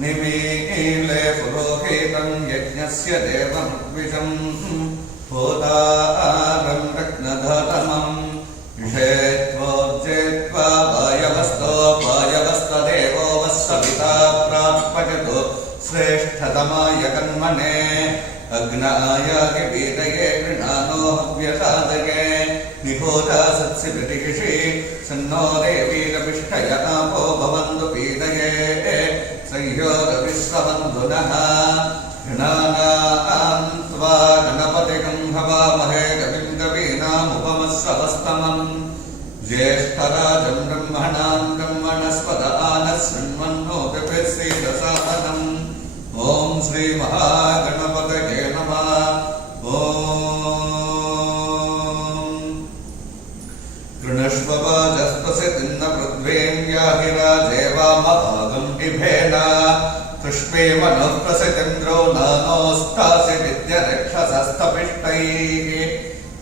निमीले पुरोहितं यज्ञस्य देवमद्विजं होतारं रत्नधतमं विषेत्वोज्जेत्वा वायवस्तदेवो वस्सविता प्रापयतु श्रेष्ठतमाय कर्मणे अग्नाय वीतये गृणानो हव्यसादये निहोता सत्सि प्रतिषि सन्नो देवीरपिष्टय आपो भवन्तु पीतये संयोगविश्वबन्धुनः गणानां त्वा गणपतिं हवामहे कविं कवीनामुपमश्रवस्तमम् ज्येष्ठराजं ब्रह्मणां ब्रह्मणस्पद आनः शृण्वन्नोतिभिस्सीदसादनम् ॐ श्रीमहागणपतये नमः। कृणुष्व वाचस्पसितिन्न पृथ्वीं याहि राजेवामभागं इभेन पुष्पे मनः प्रसितिन्द्रो नानोस्तासि विद्यरक्षसस्तपिष्टैः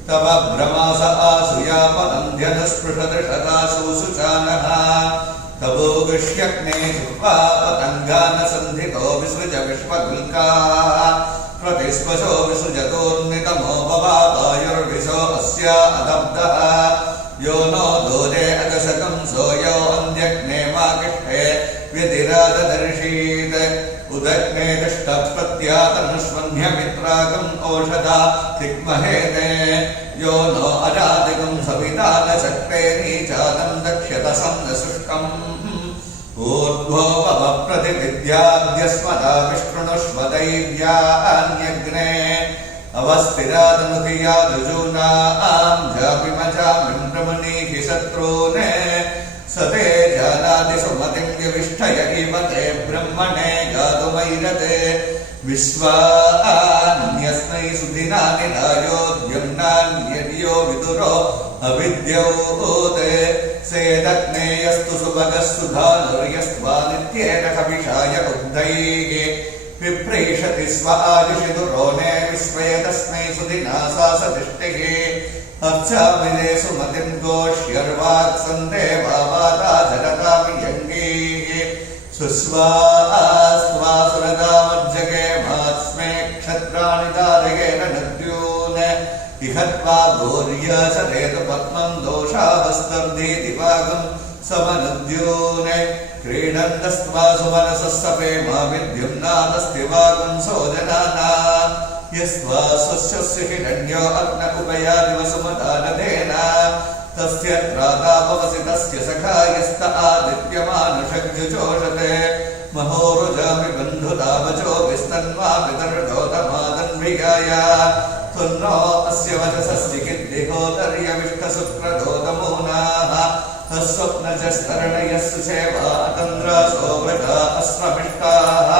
तव भ्रमास आसुयापनन्द्यनुस्पृशदृशदासु सुचानः तवो गृह्यग्ने जुह्वा पतङ्गानसन्धितो विसृज विश्वगुल्काः प्रतिस्पशो विसृजतोन्नितमो भवापायुर्विशो अस्या अदब्धः यो नो दोदे अजशकं सोयो अन्ध्यग्ने माकिष्ठे व्यतिराददर्शीत् उदग्ने तिष्ठप्रत्यातनुष्वन्यमित्रागम् ओषधा तिग्महेते यो नो अजादिकं सविता न शक्ते नीचादं दक्ष्यतसं न शुष्कम् ऊर्ध्वो भव प्रतिविद्याद्यस्मदा विष्णुष्वदैव्यान्यग्ने अवस्थिरादनुधिया जुजूनां जापिमजामिन्द्रमणिः शत्रूने सते जानाति सुमतिं व्यविष्ठय इव ते ब्रह्मणे गातुमैरते विश्वान्यस्मै सुदिनानि रायोद्यम्नान्यदियो विदुरो अविद्यौते सेदग्नेयस्तु सुभगः सुधानुर्यस्त्वा नित्येन कविषाय उग्धैः विप्रेषति स्व आयुषि दुरोणे विश्वे तस्मै सुदिना सा सतिष्ठिः अर्चाविदे सुमतिं गोष्यर्वाक्सन्देवा वाता जगतामियङ्गीः सुस्वास्त्वा सुरदामज्जगे मास्मे क्षत्राणि दारयेन नद्यून् इहत्वा गौर्य सदेतु पद्मं दोषावस्तर्धीति पागं समनुद्यून् क्रीडन्तस्त्वा सुमनसः सपेमा विद्युम्नादस्तिवागं सोजनाना यस्त्वा स्वस्य हिरण्यो अग्न उपयादिव सुमदानदेन तस्य त्रातापवसि तस्य सखायस्त आदित्यमानुषग्जुचोषते महोरुजामि बन्धुतावचो विस्तन्वा पितर्गौतमादन्विगाय त्वन्नो अस्य वचसस्तिकिद्दिहोदर्यविष्टशुक्रदोतमूनाः स्वप्नजस्तरणयः सुषेवा अतन्द्रासो व्रता अस्रमिष्टाः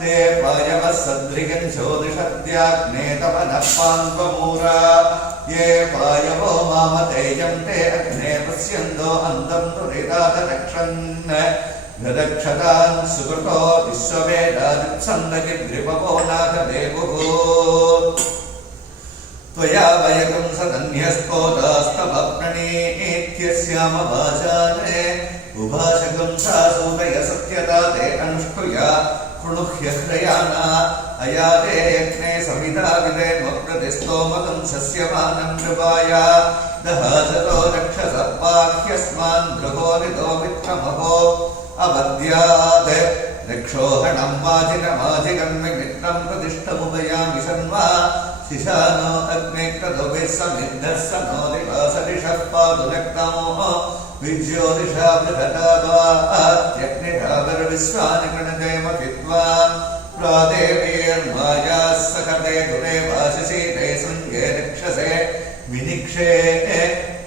ते पायवः सद्रिगञ्छो दिशद्याग्ने तव नः पान्त्वमूरा ये पायवो मामतेयं ते अग्ने पश्यन्तो अन्तं तुरितादरक्षन् गदक्षतान् सुकृतो विश्ववेदादित्सन्दगिद्रिपवो नाथ देवुः त्वया वयकं सदन्यस्तोतास्तवप्रणीत्यस्यामवाचाने उभाषकं सा सूतय सत्यता ते अनुष्ठुया कृणुह्यह्रयाना अयाते यज्ञे सविता विदेमप्रतिस्तोमकं शस्यमानं नृपाय दहासतो रक्षसर्पाह्यस्मान् गृहोरितो विक्रमहो अवद्यात् रक्षोहणं वाजिनमाजिकन्मित्रं प्रतिष्ठमुपयामि सन्वा शिशानो अग्ने क्रतुभिः समिद्धः स नो दिवासरिषः पातु नक्तमो विज्योतिषा बृहदावात्यग्निरावर्विश्वानि गणजयमभित्वा प्रादेवीर्मायाः सकटे गुरे वाशिषीते सङ्गे रक्षसे विनिक्षे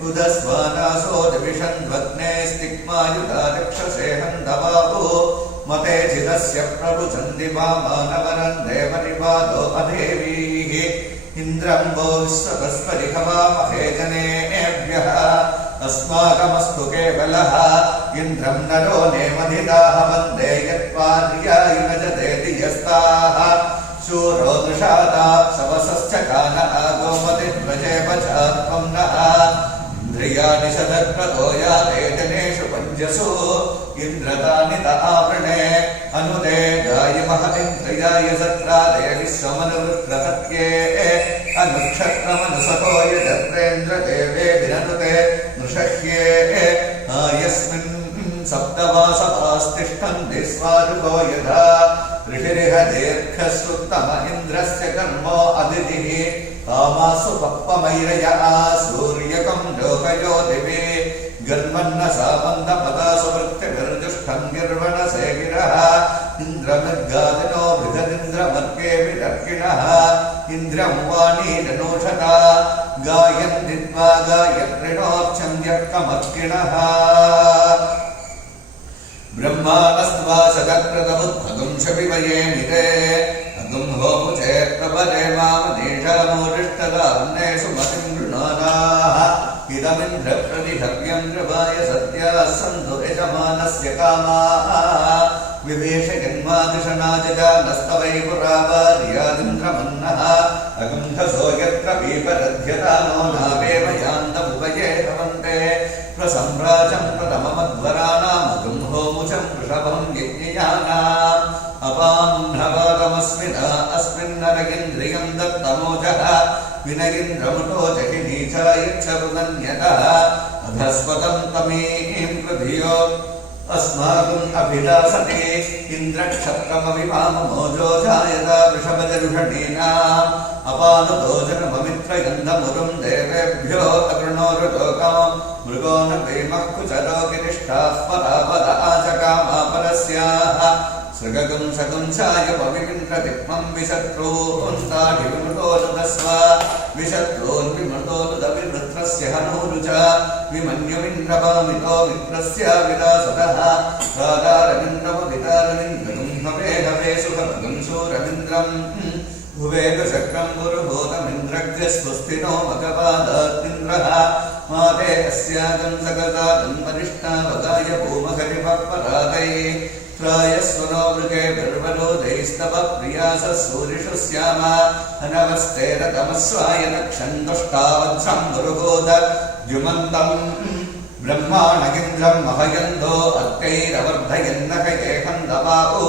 उदस्वानासो दिविषन्ध्वग्ने स्तिग्मायुता रक्षसे हन्दवापु मते चिदस्य प्रभुचन्ति वामानवरन्दे परिपादो अदेवीः इन्द्रं वो विश्वतस्परिहवामहे जनेभ्यः अस्माकमस्तु केवलः इन्द्रं नरो नेमधिताः वन्दे यत्पार्यायुनजतेति यस्ताः शूरो दृशादा सवसश्च कानः गोमतिध्वजेवचात्वं नः इन्द्रियाणि सदर्क्रतो याते जनेषु पञ्चसु इन्द्रतानि त आवृणे अनुदे गायमहमिन्द्रियाय सत्रादे विश्वमनुरुद्रहत्ये अनुक्षत्रमनुसतो यजत्रेन्द्रदेवेभिरनुते नृषह्ये यस्मिन् सप्तवासवास्तिष्ठन्ति स्वारुको यथा ऋषिरिह दीर्घश्रुतम इन्द्रस्य कर्मो अदितिः कामासु पप्पमैरया सूर्यकं लोकयो दिवे गन्मन्न सामन्दपदासु वृत्तिभिर्जुष्टं गिर्वणसे गिरः इन्द्रमद्गादिनो बृहदिन्द्रमर्के विदर्किणः इन्द्रं वाणीरनोषता गायन्ति त्वा गायत्रिणोऽर्चन्त्यर्कमर्किणः ब्रह्माणस्त्वा सदक्रतमुद्भगं शपिवयेमिते अगं होमुचे प्रबले मामनीषामोरिष्टदान्नेषु मतिं गृणानाः इदमिन्द्रप्रतिहव्यं नृपाय सत्याः सन्तु यजमानस्य कामाः विवेशयन्मादिशनाजजानस्तवै पुरावार्यादिन्द्रमन्नः अगन्धसो यत्र पीपरध्यतानो नावेव यान्तमुपये भवन्ते प्रसम्राजं प्रथममध्वराणामगं होमुचं वृषभं यज्ञयानाम् अपान्नवादमस्मिन् अस्मिन्नरगिन्द्रियं दत्तमोजः विनगिन्द्रमुतो जहिनीचायच्छपुदन्यतः अधस्वतं तमीं पृथियो अस्माकम् अभिदासते इन्द्रक्षत्रमविमामोजो जायता वृषभजरुषणीनाम् अपानुतो जनममित्रयन्दमुरुं देवेभ्यो अकृणोरुलोकम् मृगो न प्रेमः कुचरो गिरिष्ठाः परापद आचकामापरस्याः सृगगं सगुंसाय पविन्द्रदिक्मं विशत्रून्ताढिविमृतोऽनुदस्व विशत्रून्विमृतोऽनुदविवृत्रस्य हनूरुच विमन्युमिन्द्रपामितो विप्रस्य विलासतः राधारविन्द्रमवितारविन्द्रं हवे हवे सुखमगं शूरविन्द्रम् भुवेदशक्रं गुरुभूतमिन्द्रज्ञ स्वस्तिनो मघवादात्मिन्द्रः माते अस्यागं सकदागं वरिष्ठावगाय भूमहरिभः परादै त्रायस्वनो मृगे गर्वरोदैस्तव प्रियासः सूरिषु स्याम अनवस्तेरतमस्वाय नक्षन्दुष्टावच्छं गुरुगोद द्युमन्तम् ब्रह्माणगिन्द्रं महयन्तो अर्कैरवर्धयन्नकयेहन्दवापो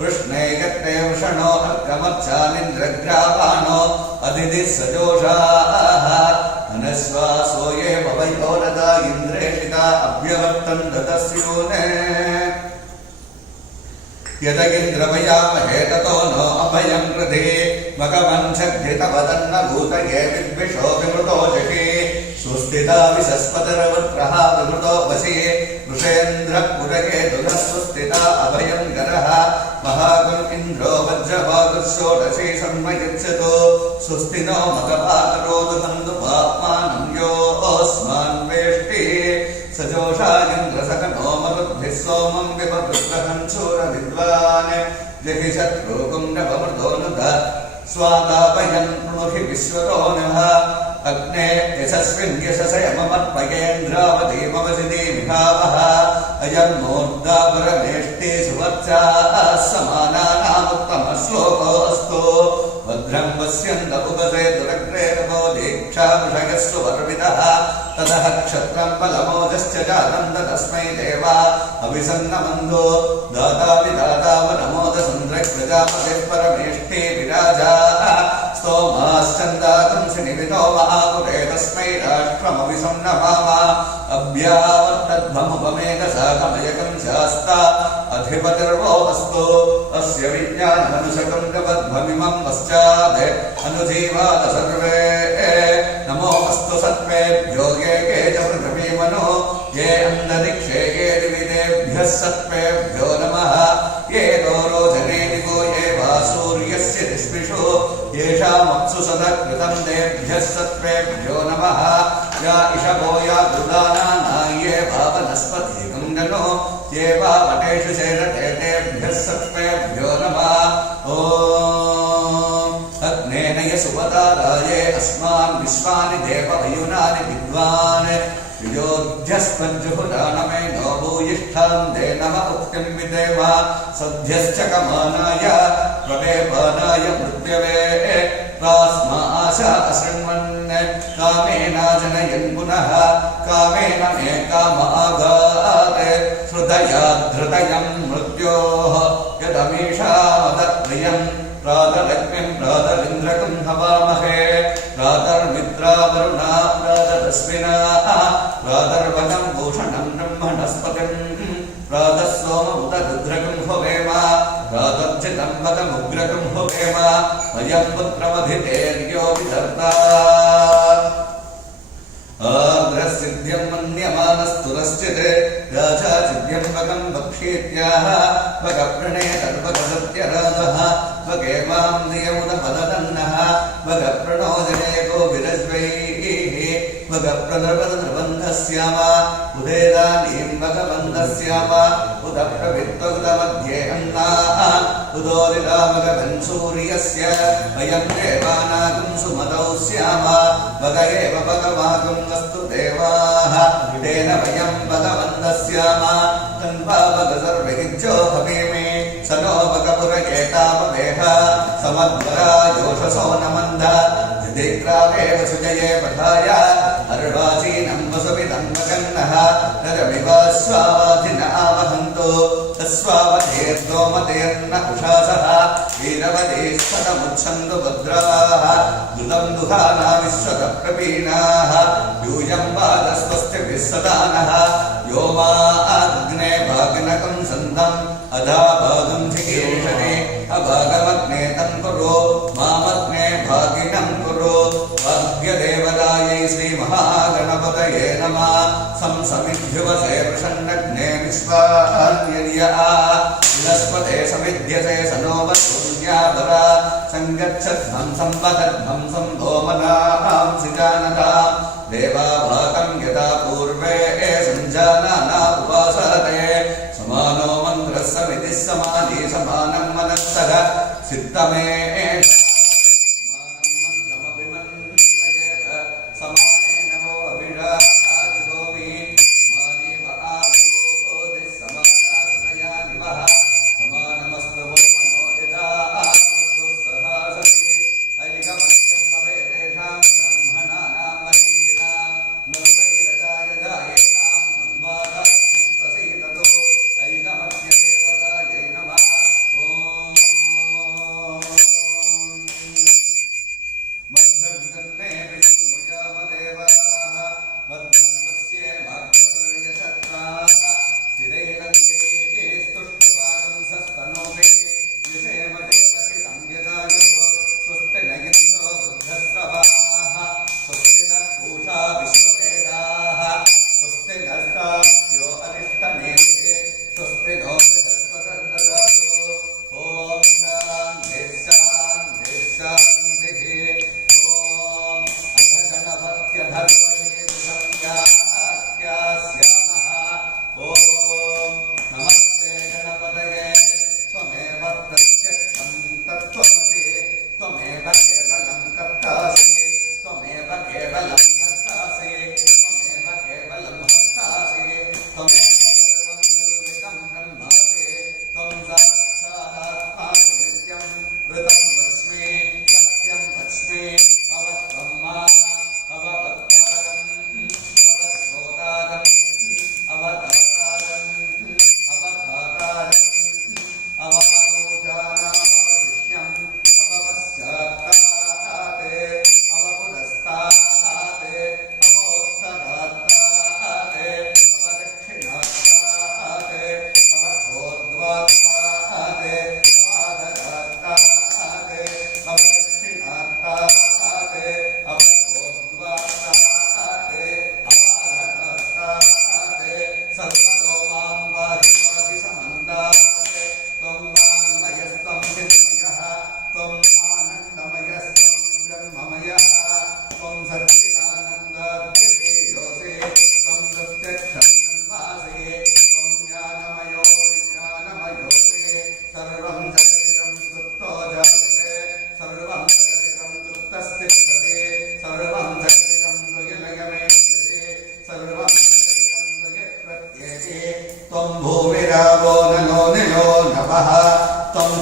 वृष्णे यत्ते वृषणो अर्कमर्चानिन्द्रग्रापाणो अदितिः सजोषाः अनश्वासो ये भवयोरदा इन्द्रेषिता अभ्यवर्तन् दतस्यूने यदगिन्द्रवयामहे ततो नो अभयं कृधे मघवंशघ्रितवदन्न भूतये विद्विषो विमृतो जहि सुस्थिता विशस्पतिर्वृत्रः विमृतो वसि वृषेन्द्रः पुरगे दुनः सुस्थिता अभयं गरः महाकुल इन्द्रो वज्रभागुषोडशी संमयित्सतो सुस्ति नो मघवाकरोतु हन्तुमात्मानं योऽस्मान् वेष्टि सजोषा इन्द्रसकनो मरुद्भिः सोमं विपवृत्रहं शूरविद्वान् जहि शत्रुकुण्डवमृतोऽनुध स्वादापयन् प्रणुहि विश्वतो नः अग्ने यशस्विन् यशसयममर्पयेन्द्रावतीमवसिति विभावः अयं मूर्धा परमेष्टि सुवर्चा समानानामुत्तमः श्लोकोऽस्तु भद्रं पश्यन्त उपसे दुरग्रे तपो दीक्षाभिषयस्सु वर्वितः ततः क्षत्रं बलमोजश्च जातं तस्मै देवा अभिसन्नमन्धो दाता विदाता वनमोदसन्द्रप्रजापतिः परमेष्टि विराजा स्तोमाश्चन्दातंसि निवितो महापुरे तस्मै राष्ट्रमभिसन्नभाम अभ्यावर्तध्वमुपमेधसाकमयकं शास्ता अधिपतिर्वो वस्तु अस्य विज्ञानमनुषकं कवद्भमिमं पश्चात् अनुजीवात सर्वे नमोऽस्तु सत्त्वेभ्यो ये के च पृथिवी मनो ये अन्तरिक्षे ये दिविदेभ्यः सत्त्वेभ्यो नमः ये दोरोचने दिवो ये वा सूर्यस्य दिष्पिषु येषामप्सु सदः कृतं तेभ्यः सत्त्वेभ्यो नमः या इषवो या दुदानाना ये वा वनस्पतिकं जनो ये वा वटेषु शैलते तेभ्यः सत्त्वेभ्यो नमः ॐ अग्नेन यसुपताराये अस्मान् विश्वानि देववयुनानि विद्वान् योध्यस्मज्जुहुदानमे नो भूयिष्ठां ते नम उक्तिं विदेव सद्यश्च कमानाय प्रवेपानाय मृत्यवे प्रास्मा आशा अशृण्वन् कामेन जनयन् पुनः कामेन मे काम आगात् हृदया धृतयं मृत्योः यदमीषामदप्रियं प्रातरग्निं प्रातरिन्द्रकं हवामहे प्रातर्मित्रावरुणा प्रातरश्विना प्रातर्वनं भूषणं ब्रह्मणस्पतिं प्रातः सोममुदरुद्रकं हुवेम प्रातर्जितं वदमुग्रकं हुवेम अयं पुत्रमधितेर्यो विधर्ता आग्रसिद्ध्यं मन्यमानस्तुरश्चित् राजा चिद्यं वगं वक्षेत्याः वगप्रणेतर्वगसत्यराजः वगेमां नियमुदपददन्नः वगप्रणोजनेको विरज्वैः वगप्रनर्वदनर्बन्धस्याम उदेदानीं वगबन्धस्याम उदप्रवित्तगुदमध्ये अन्नाः उदोरिदामगवन्सूर्यस्य अयं देवानागं सुमतौ स्याम वग एव भगवागं वस्तु देवाः तेन वयं भगवन्तस्याम तन्वावग सर्वहिज्यो भवेमे स नो भगपुरकेतापवेह समद्वरा योषसो नमन्द दिग्रावेव सुजये पठाय अर्वाचीनं वसुविदं वगन्नः रजमिवाश्वाधिन आवहन्तो तस्वावधेर्दोमतेर्न उषासः वीरवदेस्तमुच्छन्तु भद्राः दुलं दुहाना विश्वतप्रवीणाः यूयं वादस्वस्तिभिः सदानः यो मा अग्ने भागनकं सन्तम् अधा भागं जिगीषणे अभागमग्ने तं कुरु मामग्ने भागिनं कुरु भाग्यदेवतायै श्रीमहागणपतये नमः संसमिद्युवसे प्रसन्नग्ने विश्वान्यर्यः विलस्पते समिध्यसे सनोवत्पुण्यापरा सङ्गच्छध्वं संवदध्वं सम्भोमनां सिजानतां देवाभागं यथा पूर्वे सञ्जानाना उपासते समानो मन्त्रः समितिः समाधि समानं मनस्तः सिद्धमे समानं मन्त्रमभिमन्त्रयेव समानेन वो अभिषादिगोमि समानेव आभूतिः समानाग्रयानिवः समानमस्तवो मनो यदा सहासति ऐकमत्यं भवेतेषां ब्रह्मणानां मरीषिणां नृतैरजाय जायेतां संवादाय प्रसीदतु ऐकमत्य देवतायै नमः ॐ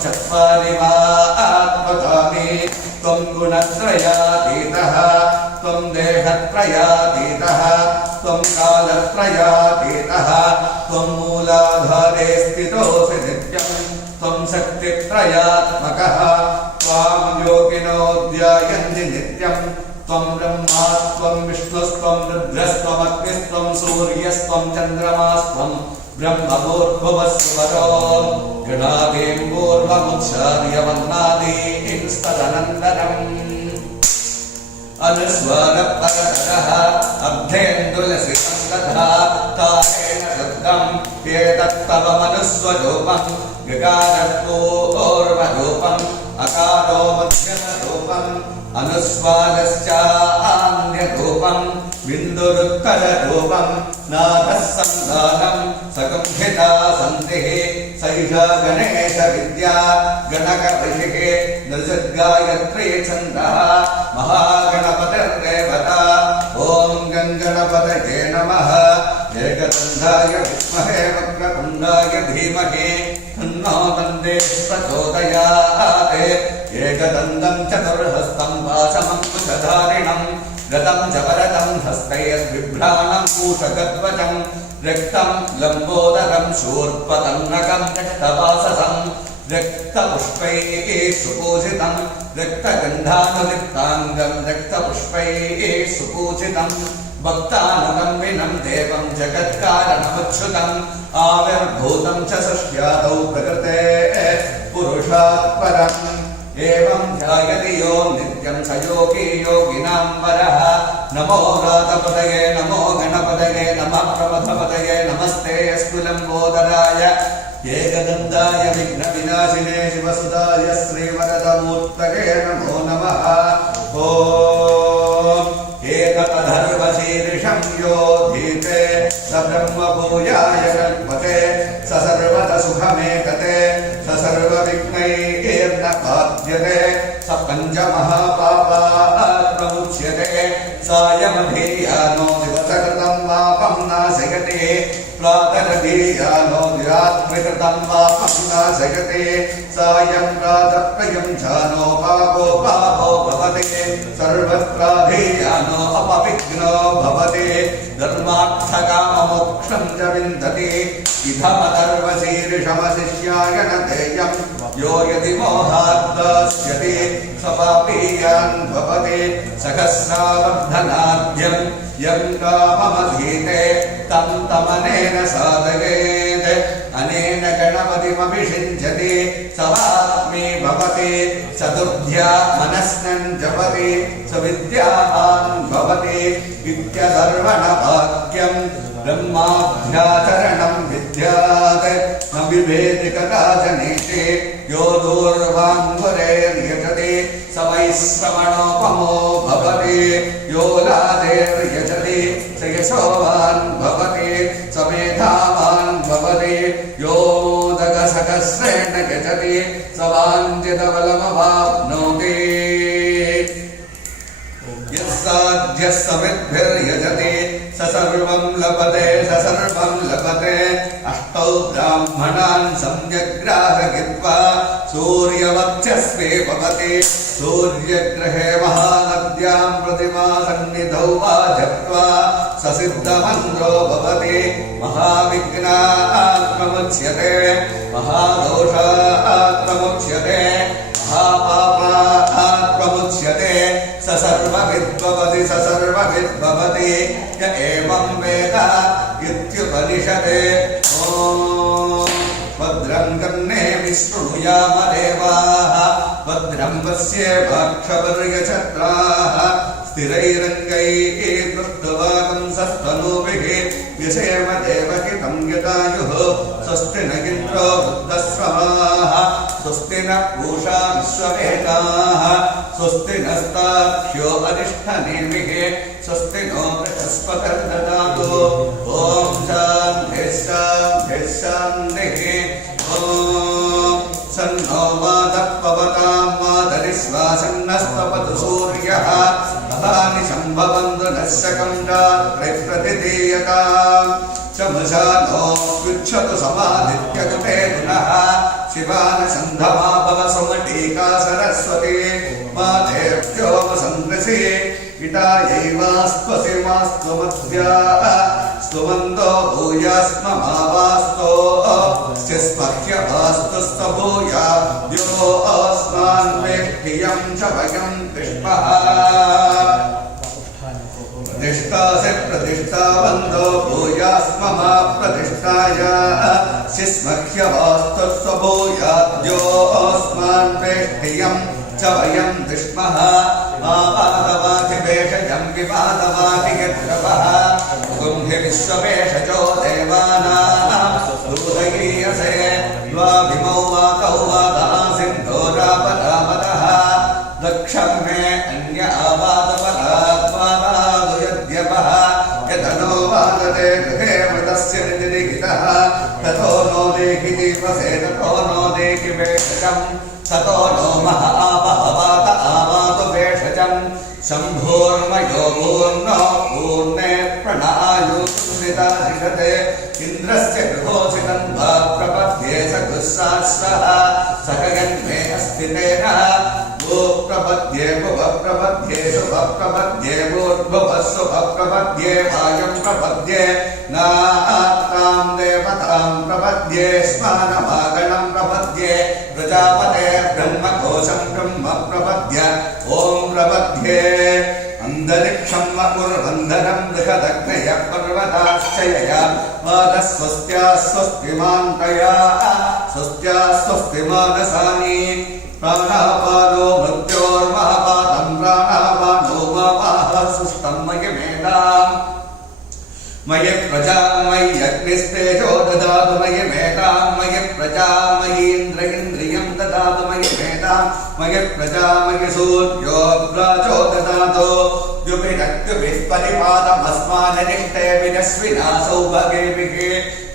चत्वारि वा आत्मतानि त्वं गुणत्रयातीतः त्वं देहत्रयातीतः त्वं कालत्रयातीतः त्वं मूलाधारे स्थितोऽसि नित्यं त्वं शक्तित्रयात्मकः त्वां योगिनो ध्यायन्ति नित्यं त्वं ब्रह्मा त्वं विष्णुस्त्वं रुद्रस्त्वमग्निस्त्वं सूर्यस्त्वं चन्द्रमास्त्वं ब्रह्मभूर्भुवस्वरो गणादीं पूर्वमुच्चार्य वन्नादींस्तदनन्तरम् अनुस्वारपरतरः अब्धेन्दुलसितं तथा तारेण शब्दम् एतत्तव मनुस्वरूपम् गकारपूर्वरूपम् अकारो मध्यमरूपम् अनुस्वारश्चान्यरूपम् बिन्दुरुत्तररूपम् नाथः सन्धानम् सकुम्भिता सन्धिः सैषा गणेशविद्या गणकऋषिः नृषद्गायत्री छन्दः महागणपतिर्देवता ॐ गङ्गणपतये नमः एकदन्धाय विद्महे वक्रतुण्डाय धीमहि तन्नो दन्तेः प्रचोदयात् एकदन्तं चतुर्हस्तं वासमङ्कुशधारिणम् गतं च वरदं हस्तैर्बिभ्राणं पूषकध्वजं रक्तं लम्बोदरं शूर्पतन्नकं रक्तवाससं रक्तपुष्पैः सुपूजितं रक्तगन्धानुलिप्ताङ्गं रक्तपुष्पैः सुपूजितं भक्तानुकम्बिनं देवं जगत्कारणमच्युतम् आविर्भूतं च सृष्ट्यादौ प्रकृते पुरुषात् परम् एवं ध्यायति यो नित्यं स योगी योगिनां वरः नमो रातपतये नमो गणपतये नमः प्रमथपतये नमस्ते अस्तु लम्बोदराय एकदन्ताय विघ्नविनाशिने शिवसुताय श्रीवरदमूर्तये नमो नमः ॐ एकतधर्वशीर्षं यो धीते स ब्रह्मभूयाय कल्पते स सर्वतः सुखमेकते स सर्वविघ्नैर्न बाध्यते स पञ्चमहापापात् प्रमुच्यते सायमधीयानो दिवसकृतं पापं नाशयति प्रातरधीयानो रात्रिकृतं पापं नाशयति सायं प्रातःप्रयं जानो पापो पापो भवति सर्वत्राधीयानो अपविघ्नो भवति धर्मार्थकाममोक्षं च विन्दति इदमथर्वशीर्षमशिष्याय न देयं यो यदि मोहात् दास्यति स पापीयान् भवति सहस्रावर्धनाद्यं यं काममधीते तं तमनेन साधयेत् अनेन गणपतिमभिषिञ्चति सवात्मी भवति चतुर्ध्या मनस्सन् जपति स विद्यावान् भवति विद्याधर्वणभाग्यं ब्रह्माभ्याचरणं विद्यात् न बिभेति कदाचनेति यो दूर्वाङ्गुरेर्यजति स वैश्रवणोपमो भवति यो लादेर्यजति स यशोवान् भवति स मेधावान् भवति यो मोदकसहस्रेण यजति स वाञ्छितफलमवाप्नोति यस्साध्यः समिद्भिर्यजति स सर्वं लभते स सर्वं लभते अष्टौ ब्राह्मणान् सम्यग्राहयित्वा सूर्यवर्चस्वे भवति सूर्यग्रहे महानद्यां प्रतिमासन्निधौ वा जप्त्वा स सिद्धमन्त्रो भवति महाविघ्नात् प्रमुच्यते महादोषात् प्रमुच्यते महापापात् प्रमुच्यते स सर्वविद्भवति स सर्वविद्भवति य एवं वेद इत्युपनिषदे ॐ भद्रं कर्णेभिः शृणुयाम देवाः भद्रं पश्येमाक्षपर्यच्छत्राः स्थिरैरङ्गैः पृष्ठभागंसस्तनूभिः व्यसेम देवहितं यदायुः स्वस्ति न इन्द्रो वृद्धश्रवाः स्वस्ति न पूषा विश्ववेदाः स्वस्ति नस्तार्क्ष्यो अरिष्ठनेमिः स्वस्ति नो बृहस्पतिर्ददातु ॐ शान्तिः शान्तिः शान्तिः ॐ सन्नो मातः पवतां मातरिष्वा सन्नस्तपतु सूर्यः अहानि सम्भवन्तु नः शकं रात्रिः प्रतिदीयताम् शमशानो पृच्छतु समादित्यकुटे पुनः शिवानशन्धमा भव सुमटीका सरस्वती मादेव्यो वसन्तसि पितायैवास्त्वसि मास्त्वमद्या स्तुवन्तो भूयास्ममावास्तो स्मह्यवास्तुस्त भूया यो अस्मान् वेष्ठियं च वयं विष्मः प्रतिष्ठासे प्रतिष्ठावन्तो भूयास्ममा प्रतिष्ठाय स्मह्यवास्तुस्त भूयाद्यो अस्मान् वेष्ठियं च वयं विष्मः आवाहवाधिवेशजं विवादवाहि यद्रवः कुम्भि विश्ववेशजो देवानां दूतगीयसे द्वाभिमौ वाकौ वादा सिन्धोरापदापदः दक्षं मे अन्य आवादपदात्वादादु यद्यपः यतनो वादते गृहे मृतस्य निधिलिखितः ततो नो देहि दीपसे ततो नो देहि वेशजं ततो नो मह आपहवात आवातु वेशजं शम्भोर्मयो पूर्णो पूर्णे प्रणायुर्निदाधिषते इन्द्रस्य गृहोचितं वा प्रपद्ये स गुस्सास्रः सकयन्मे अस्ति तेन वो प्रपद्ये भुवप्रपद्ये शुभप्रपद्ये वोद्भुवस्सुभप्रपद्ये वायं प्रपद्ये नात्तां देवतां प्रपद्ये स्मानमागणं प्रपद्ये प्रजापते ब्रह्मकोशं ब्रह्म प्रपद्य ॐ प्रपद्ये अन्तरिक्षं वपुर्बन्धनं बृहदग्नय पर्वताश्चयया वादस्वस्त्या स्वस्तिमान्तया स्वस्त्या स्वस्तिमानसानि प्राणापानो मृत्योर्महापातं प्राणापानो मापाहसुस्तं मयमेताम् मयि प्रजा मयि अग्निस्तेजो ददातु मयि मेधां मयि प्रजा मयीन्द्र इन्द्रियं ददातु मयि मेधां मयि प्रजा मयि सूर्यो व्राजो ददातु द्युभिरक्त्युभिः परिपादमस्माननिष्टे विनश्विना सौभगेभिः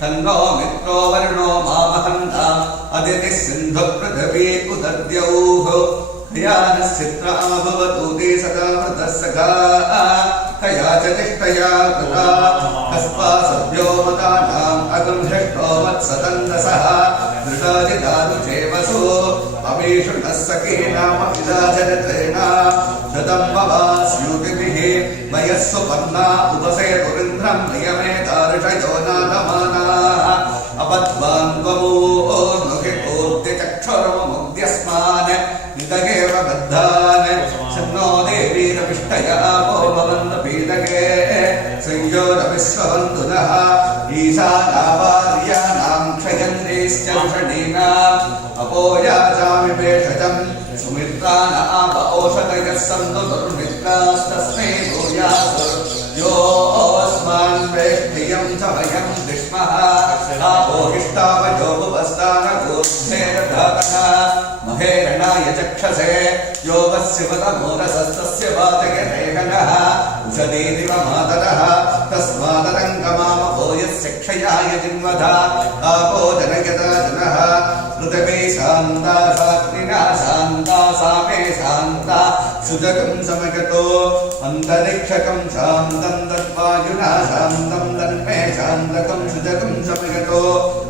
तन्नो मित्रो वरुणो मामहन्ताम् अदितिः सिन्धुः पृथिवी उदद्यौः ह्यानश्चित्रा भवतु ते सदा वृतः सखा कया च तिष्ठया कृता कस्पा सद्यो मतानाम् अगुंहृष्टो वत्सतन्दसः दृढादिदातु चेवसु अमीषुणः सखीनामभिदाचरित्रेण शतं भवास्यूतिभिः मयः सुपर्णा उपसेतुरिन्द्रं मयमेतार्षयो नादमानाः अपद्वान् त्वमूर्मुखि पूर्तिचक्षुर्मुग्ध्यस्मान् नितगेव बद्धान् सन्नो देवीरविष्टया वो भवन्त पीतके संयोरविश्ववन्तु नः ईशानावार्याणां क्षयन्तीश्च वृषणीनाम् अपोयाचामि भेषजं सुमित्रान आप ओषधयः सन्तु दुर्मित्रास्तस्मै भूयासु यो अस्मान् वेष्ठियं च वयं विष्मः आपोहिष्टावयो भुवस्तानगोष्ठेरधातः महेरणाय चक्षसे यो वस्यवतमोरसस्तस्य वातयरेहनः उषदीदिव मातरः तस्मादरङ्गमामभो यस्य क्षयाय जिन्वधा आपो जनयता जनः पृथिवी शान्ता सात्विना शान्ता सामे शान्ता सुजगं समगतो अन्तरिक्षकं शान्तं तद्वायुना शान्तं तन्मे शान्तकं सुजगं समगतो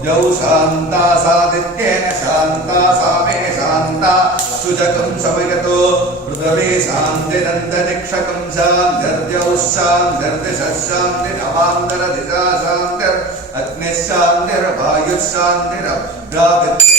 यौ शान्ता सादित्येन शान्ता सामे शान्ता सुजगं समगतो पृथिवी शान्तिरन्तरिक्षकं शान्तिर्द्यौ शान्तिर्दिशः शान्तिरवान्तरदिशा शान्तिर् अग्निः शान्तिर्वायुः शान्तिरभ्रादित्यः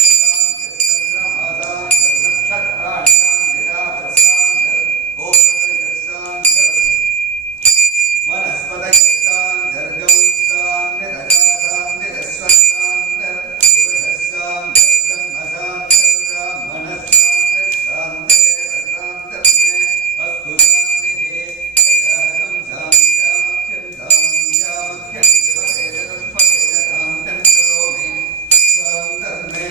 शान्तिर्मे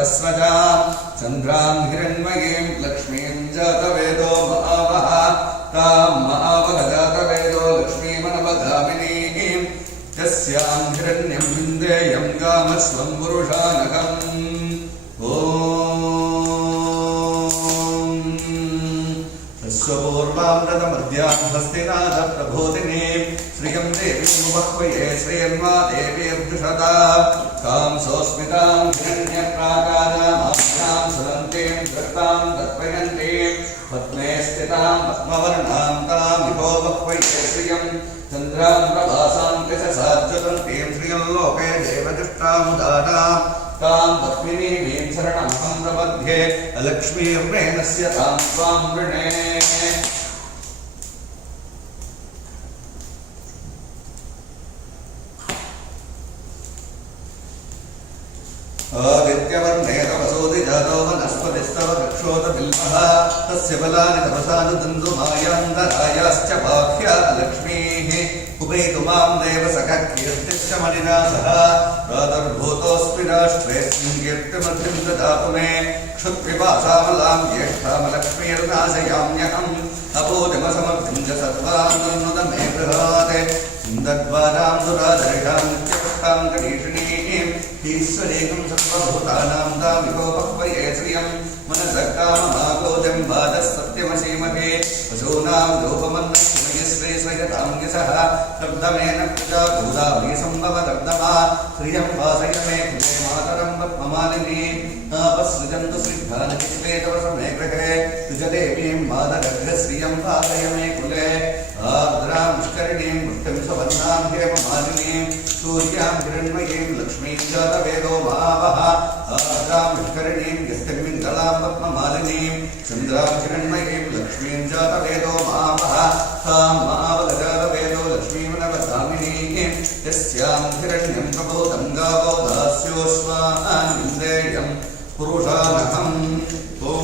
तस्रजां चन्द्रां हिरण्मयीं लक्ष्मीं जातवेदो महावः तां महावः जातवेदो लक्ष्मीमनवगामिनीं यस्यां हिरण्यं विन्देयं गामस्वं पुरुषानघम् स्वपूर्वामृतमद्यां हस्तिनाथप्रबोधिनीं श्रियं देवीमुपह्वये श्रियन्वा देवीर्जुषदा तां सोऽस्मितां हिरण्यप्राकारामाभ्यां सुरन्तीं दत्तां तर्पयन्तीं पद्मे स्थितां पद्मवर्णां तामिहोपह्वये श्रियं चन्द्रां प्रभासां यशसाज्वलन्तीं श्रियं लोके देवदुष्टामुदानां तां पद्मिनीं शरणमहं प्रपद्ये अलक्ष्मीर्वेणस्य तां त्वां वृणे आदित्यवर्णे तपसोदि जातो वनस्पतिस्तव रक्षोतबिल्वः तस्य बलानि तपसानुदन्दुमायान्दरायाश्च बाह्या लक्ष्मीः उपैतु मां देव सखः कीर्तिश्च मणिना सह प्रादुर्भूतोऽस्मि राष्ट्रे कीर्तिमद्रिं ददातु मे क्षुत्पिपासामलां ज्येष्ठामलक्ष्मीर्नाशयाम्यहम् अपूजमसमर्थिं च सत्त्वां तन्नुत मे गृहात् सुन्दद्वारां दुरादर्शां नित्यपुष्टां करीषिणीं ईश्वरेकं सर्वभूतानां तामिहोपह्वये श्रियं मनसः काममागोजं वादः सत्यमसीमहे पशूनां रूपमन्नश्मयश्रे स्वयतां यशः शब्दमेन प्रजा भूदाभि सम्भवदर्दमा श्रियं वासय मे कृते मातरं पद्ममालिनीं तापसृजन्तु श्रीघ्रानचित्ते तव समे गृहे तुजदेवीं मातरग्रश्रियं वासय मे कुले आर्द्रां पुष्करिणीं पुष्टिं सुवर्णां हेममालिनीं सूर्यां हिरण्मयीं लक्ष्मीं जातवेदो महावः आर्द्रां पुष्करिणीं यस्तिर्मिङ्गलां पद्ममालिनीं चन्द्रां हिरण्मयीं लक्ष्मीं जातवेदो महावः तां महावः जातवेदो लक्ष्मीमनवगामिनीं यस्यां हिरण्यं प्रबोधं गावो दास्योऽस्मान् विन्देयं पुरुषानहम् ॐ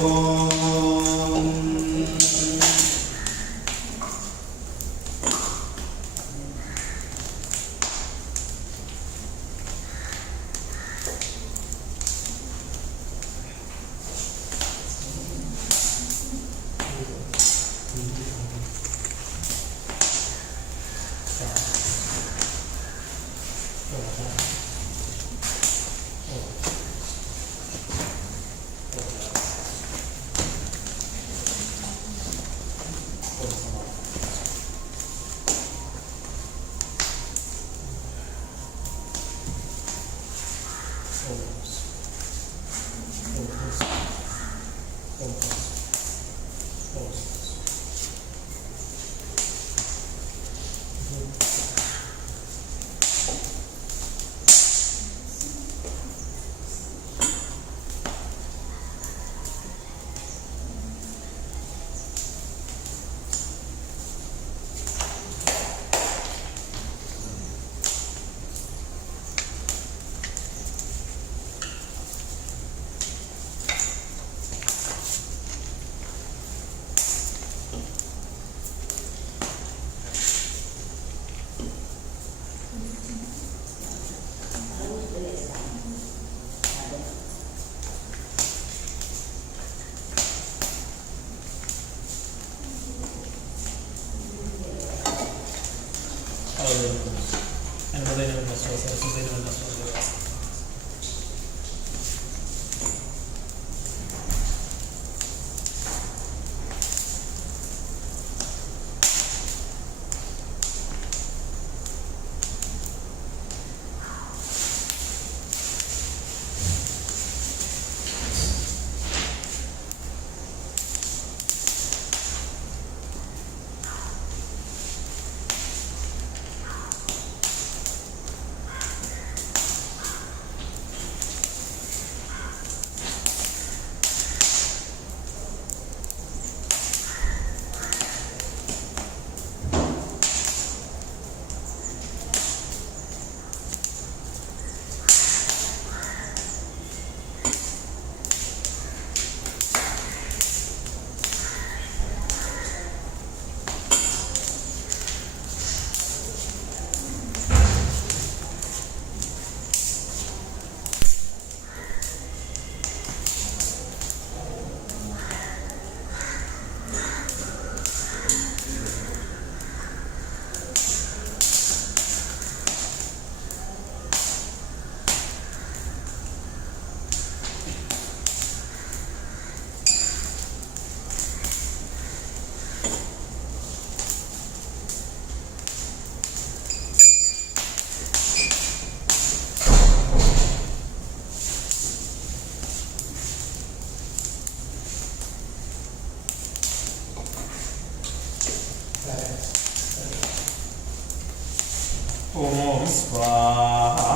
ओम स्वाहा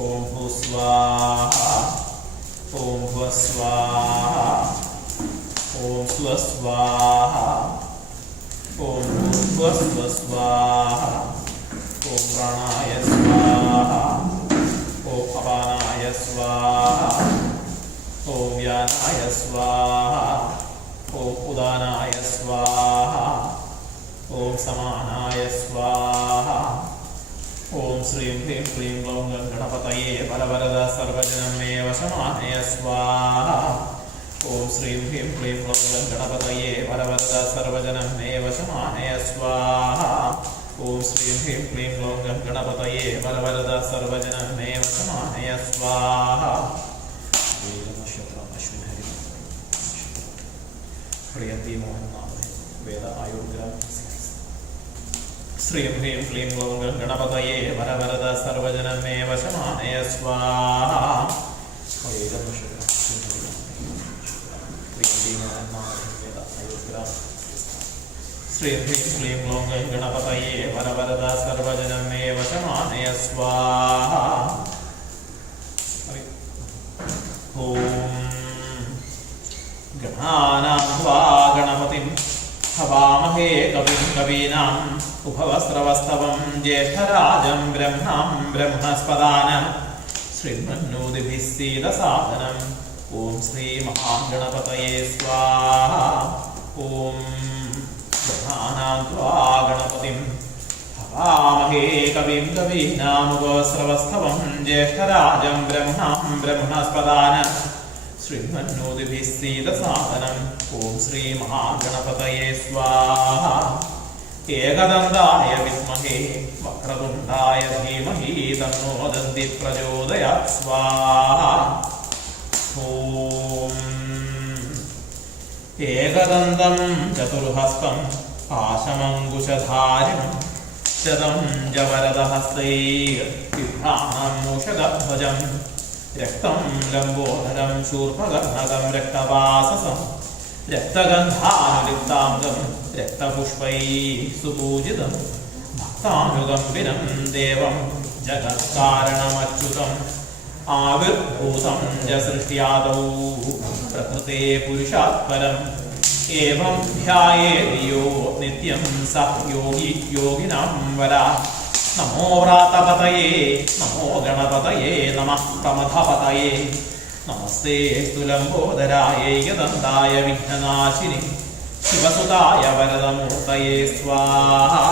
ओम भूस्वाहा ओम भुवस्वाहा ओम स्वस्वाहा ओम भूर्भुवस्वस्वाहा ओम प्राणाय स्वाहा ओम अपानाय स्वाहा ओम व्यानाय स्वाहा ओम उदानाय स्वाहा ओम समानाय स्वाहा ओम श्रीं ह्रीं क्लीं ग्लौं गणपतये वरवरद सर्वजनं मे वशमानय स्वाहा ओम श्रीं ह्रीं क्लीं ग्लौं गणपतये वरवरद सर्वजनं मे वशमानय स्वाहा ओम श्रीं ह्रीं क्लीं ग्लौं गणपतये वरवरद सर्वजनं मे वशमानय स्वाहा प्रियंती मोहन वेद आयुर्ग्राम श्रीं ह्रीं क्लीं ग्लौं गणपतये वरवरद सर्वजनं मे वशमानय स्वाहा श्रीं ह्रीं क्लीं ग्लौं गणपतये वरवरद सर्वजनं मे वशमानय स्वाहा ओम गणानां त्वा गणपतिं हवामहे कविं कवीनाम् उपवस्त्रवस्तवं ज्येष्ठराजं ब्रह्मणां ब्रह्मस्पदानं श्रीमन्नोदिभिः सीदसादनम् ओम श्री महागणपतये स्वाहा ओम गणानां त्वा गणपतिं हवामहे कविं कवीनाम् उपवस्त्रवस्तवं ज्येष्ठराजं ब्रह्मणां ब्रह्मस्पदानं श्रीमन्नोदिभिः सीदसादनम् ओम श्री महागणपतये स्वाहा एकदन्ताय विद्महे वक्रतुण्डाय धीमहि तन्नो दन्ति प्रचोदयात् स्वाहा ओम एकदन्तं चतुर्हस्तं पाशमङ्कुशधारिणं शतं जवरदहस्तैर्बिभ्राणं मूषकध्वजं रक्तं लम्बोदरं शूर्पकर्णकं रक्तवाससं रक्तगन्धानुलिप्ताङ्गं रक्तपुष्पैः सुपूजितं भक्तानुगम्बिनं देवं जगत्कारणमच्युतम् आविर्भूतं च सृष्ट्यादौ प्रकृते पुरुषात् परम् एवं ध्यायेत् यो नित्यं सः योगी योगिनां वरा नमो व्रातपतये नमो गणपतये नमः प्रमथपतये नमस्ते स्तुलम्बोदराय एकदन्ताय विघ्ननाशिनि शिवसुताय वरदमूर्तये स्वाहा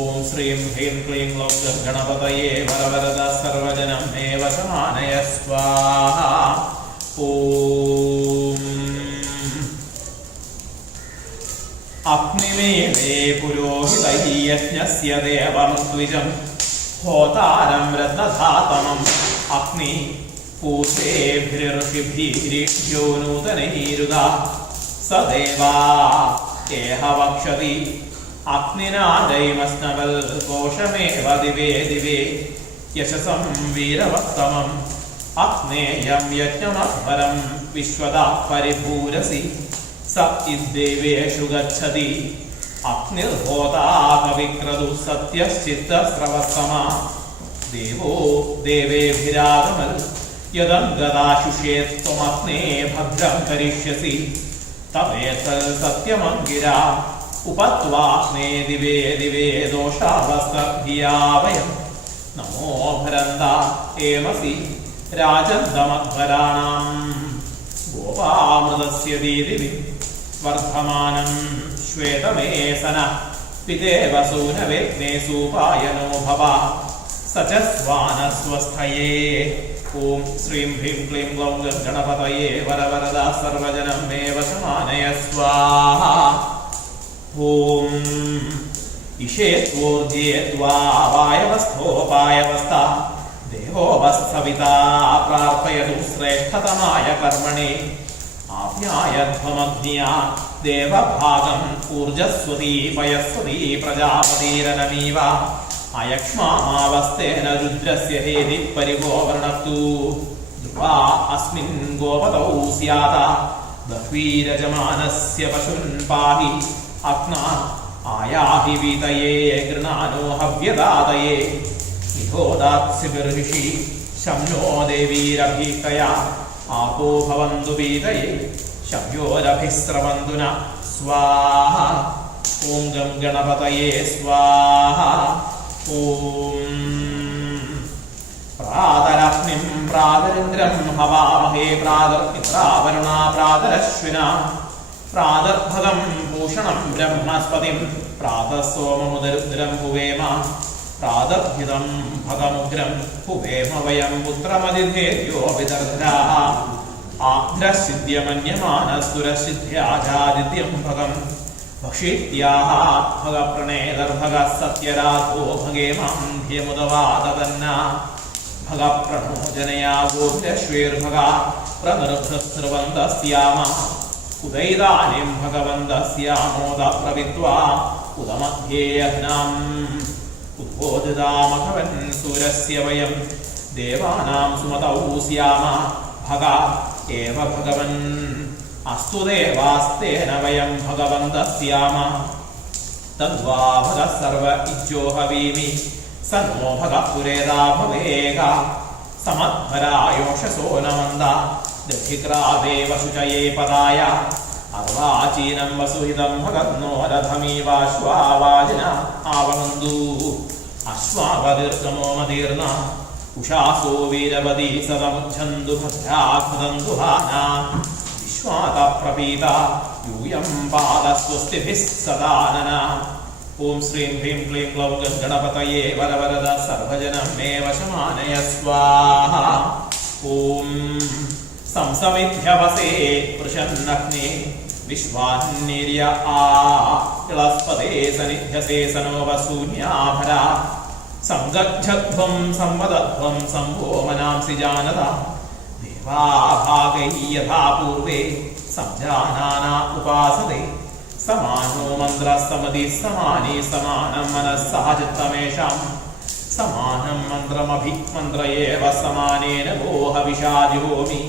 ओम श्रीं ह्रीं क्लीं ग्लौं गणपतये वरवरद सर्वजनं मे वशमानय स्वाहा ओम अग्निमेवे पुरोहितैः यज्ञस्य देवमृत्विजं होतारं रत्नधातमम् अग्नि पूषेभिर्षिभिरिभ्यो नूतनैरुदा स देवा एह वक्षति अग्निनादैमस्नवल्पोषमेव दिवे दिवे यशसं वीरवत्तमम् अग्नेयं यज्ञमध्वरं विश्वदा परिभूरसि स इद्देवेषु गच्छति अग्निर्होता कविक्रतुः सत्यश्चित्तस्रवस्तमा देवो देवेभिरागमन् यदङ्गदाशुषे त्वमग्ने भद्रं करिष्यसि तवेतत् सत्यमङ्गिरा उपत्वाग्ने दिवे दिवे दोषावस्तभिया वयं नमो भरन्दा एमसि राजन्दमध्वराणां गोपामृतस्य दीदिवि वर्धमानं श्वेतमेसनः पितेव सूनवेग्ने सूपायनो भव स च स्वानस्वस्थये ओम श्रीं ह्रीं क्लीं ग्लौं गणपतये वरवरदा सर्वजनं मे वशमानय स्वाहा ओम इषेत्वोर्जेत्वा वायवस्थोपायवस्था देवोऽवस्थविता प्रार्थयतु श्रेष्ठतमाय कर्मणे आप्यायध्वमग्न्या देवभागम् ऊर्जस्वती पयस्वती प्रजापतिरनमीव अयक्ष्मावस्तेन रुद्रस्य हेदिः परिगोवर्णक्तु ध्रुवा अस्मिन् गोपतौ स्यात् बह्वीरजमानस्य पशुन् पाहि अग्ना आयाहि वीतये गृणानो हव्यदातये निहोदात्सिभिर्षि शं नो देवीरभीकया आपो भवन्तु वीतये शव्योरभिस्रवन्तु न स्वाहा ॐ गं गणपतये स्वाहा ॐ प्रातरग्निं प्रातरिन्द्रं हवामहे प्रातर्पित्रावरुणा प्रातरश्विना प्रातर्भगं भूषणं ब्रह्मस्पतिं प्रातः सोममुदरुद्रं हुवेम प्रातर्भिदं भगमुग्रं हुवेम वयं पुत्रमदिधेर्यो विदर्धराः आध्रसिद्ध्यमन्यमानस्तुरसिद्ध्याजादित्यं भगं भक्षित्याः भगप्रणेदर्भगः सत्यराधो भगेमां ध्यमुदवादतन्ना भगप्रणो जनया गोभ्यश्वेर्भगा प्रनर्भस्रुवन्दस्याम उदैदानीं भगवन्दस्यामोद प्रवित्वा उदमध्ये अह्नाम् उद्बोधितामघवन् सूरस्य वयं देवानां सुमतौ स्याम भगा एव भगवन् अस्तु देवास्तेन वयं भगवन्तस्याम तद्वा भगः सर्व इज्जो हवीमि स नो भगः पुरेदा भवेग समध्वरायोषसो नमन्दा दधिक्रादेव शुचये पदाय अर्वाचीनं वसुहितं भगन्नो रथमीवाश्वावाजिन आवनन्दु अश्वावदीर्घमो मदीर्ना उषासो वीरवदी सदमुच्छन्दु भद्रा कृदन्दुहाना विश्वातप्रपीता यूयं पादस्वस्तिभिः सदानना ॐ श्रीं ह्रीं क्लीं क्लौं गणपतये वरवरद सर्वजनं मे वशमानय स्वाहा ॐ संसमिध्यवसे पृशन्नग्ने विश्वान्निर्य आ इळस्पदे सनिध्यसे सनो वसून्याभरा संगच्छध्वं संवदध्वं संभो मनांसि जानता देवाभागैः यथा पूर्वे संजानाना उपासते समानो मन्त्रः समधिः समाने समानं मनस्सह चित्तमेषां समानं मन्त्रमभिमन्त्र एव समानेन वो हविषादिहोमि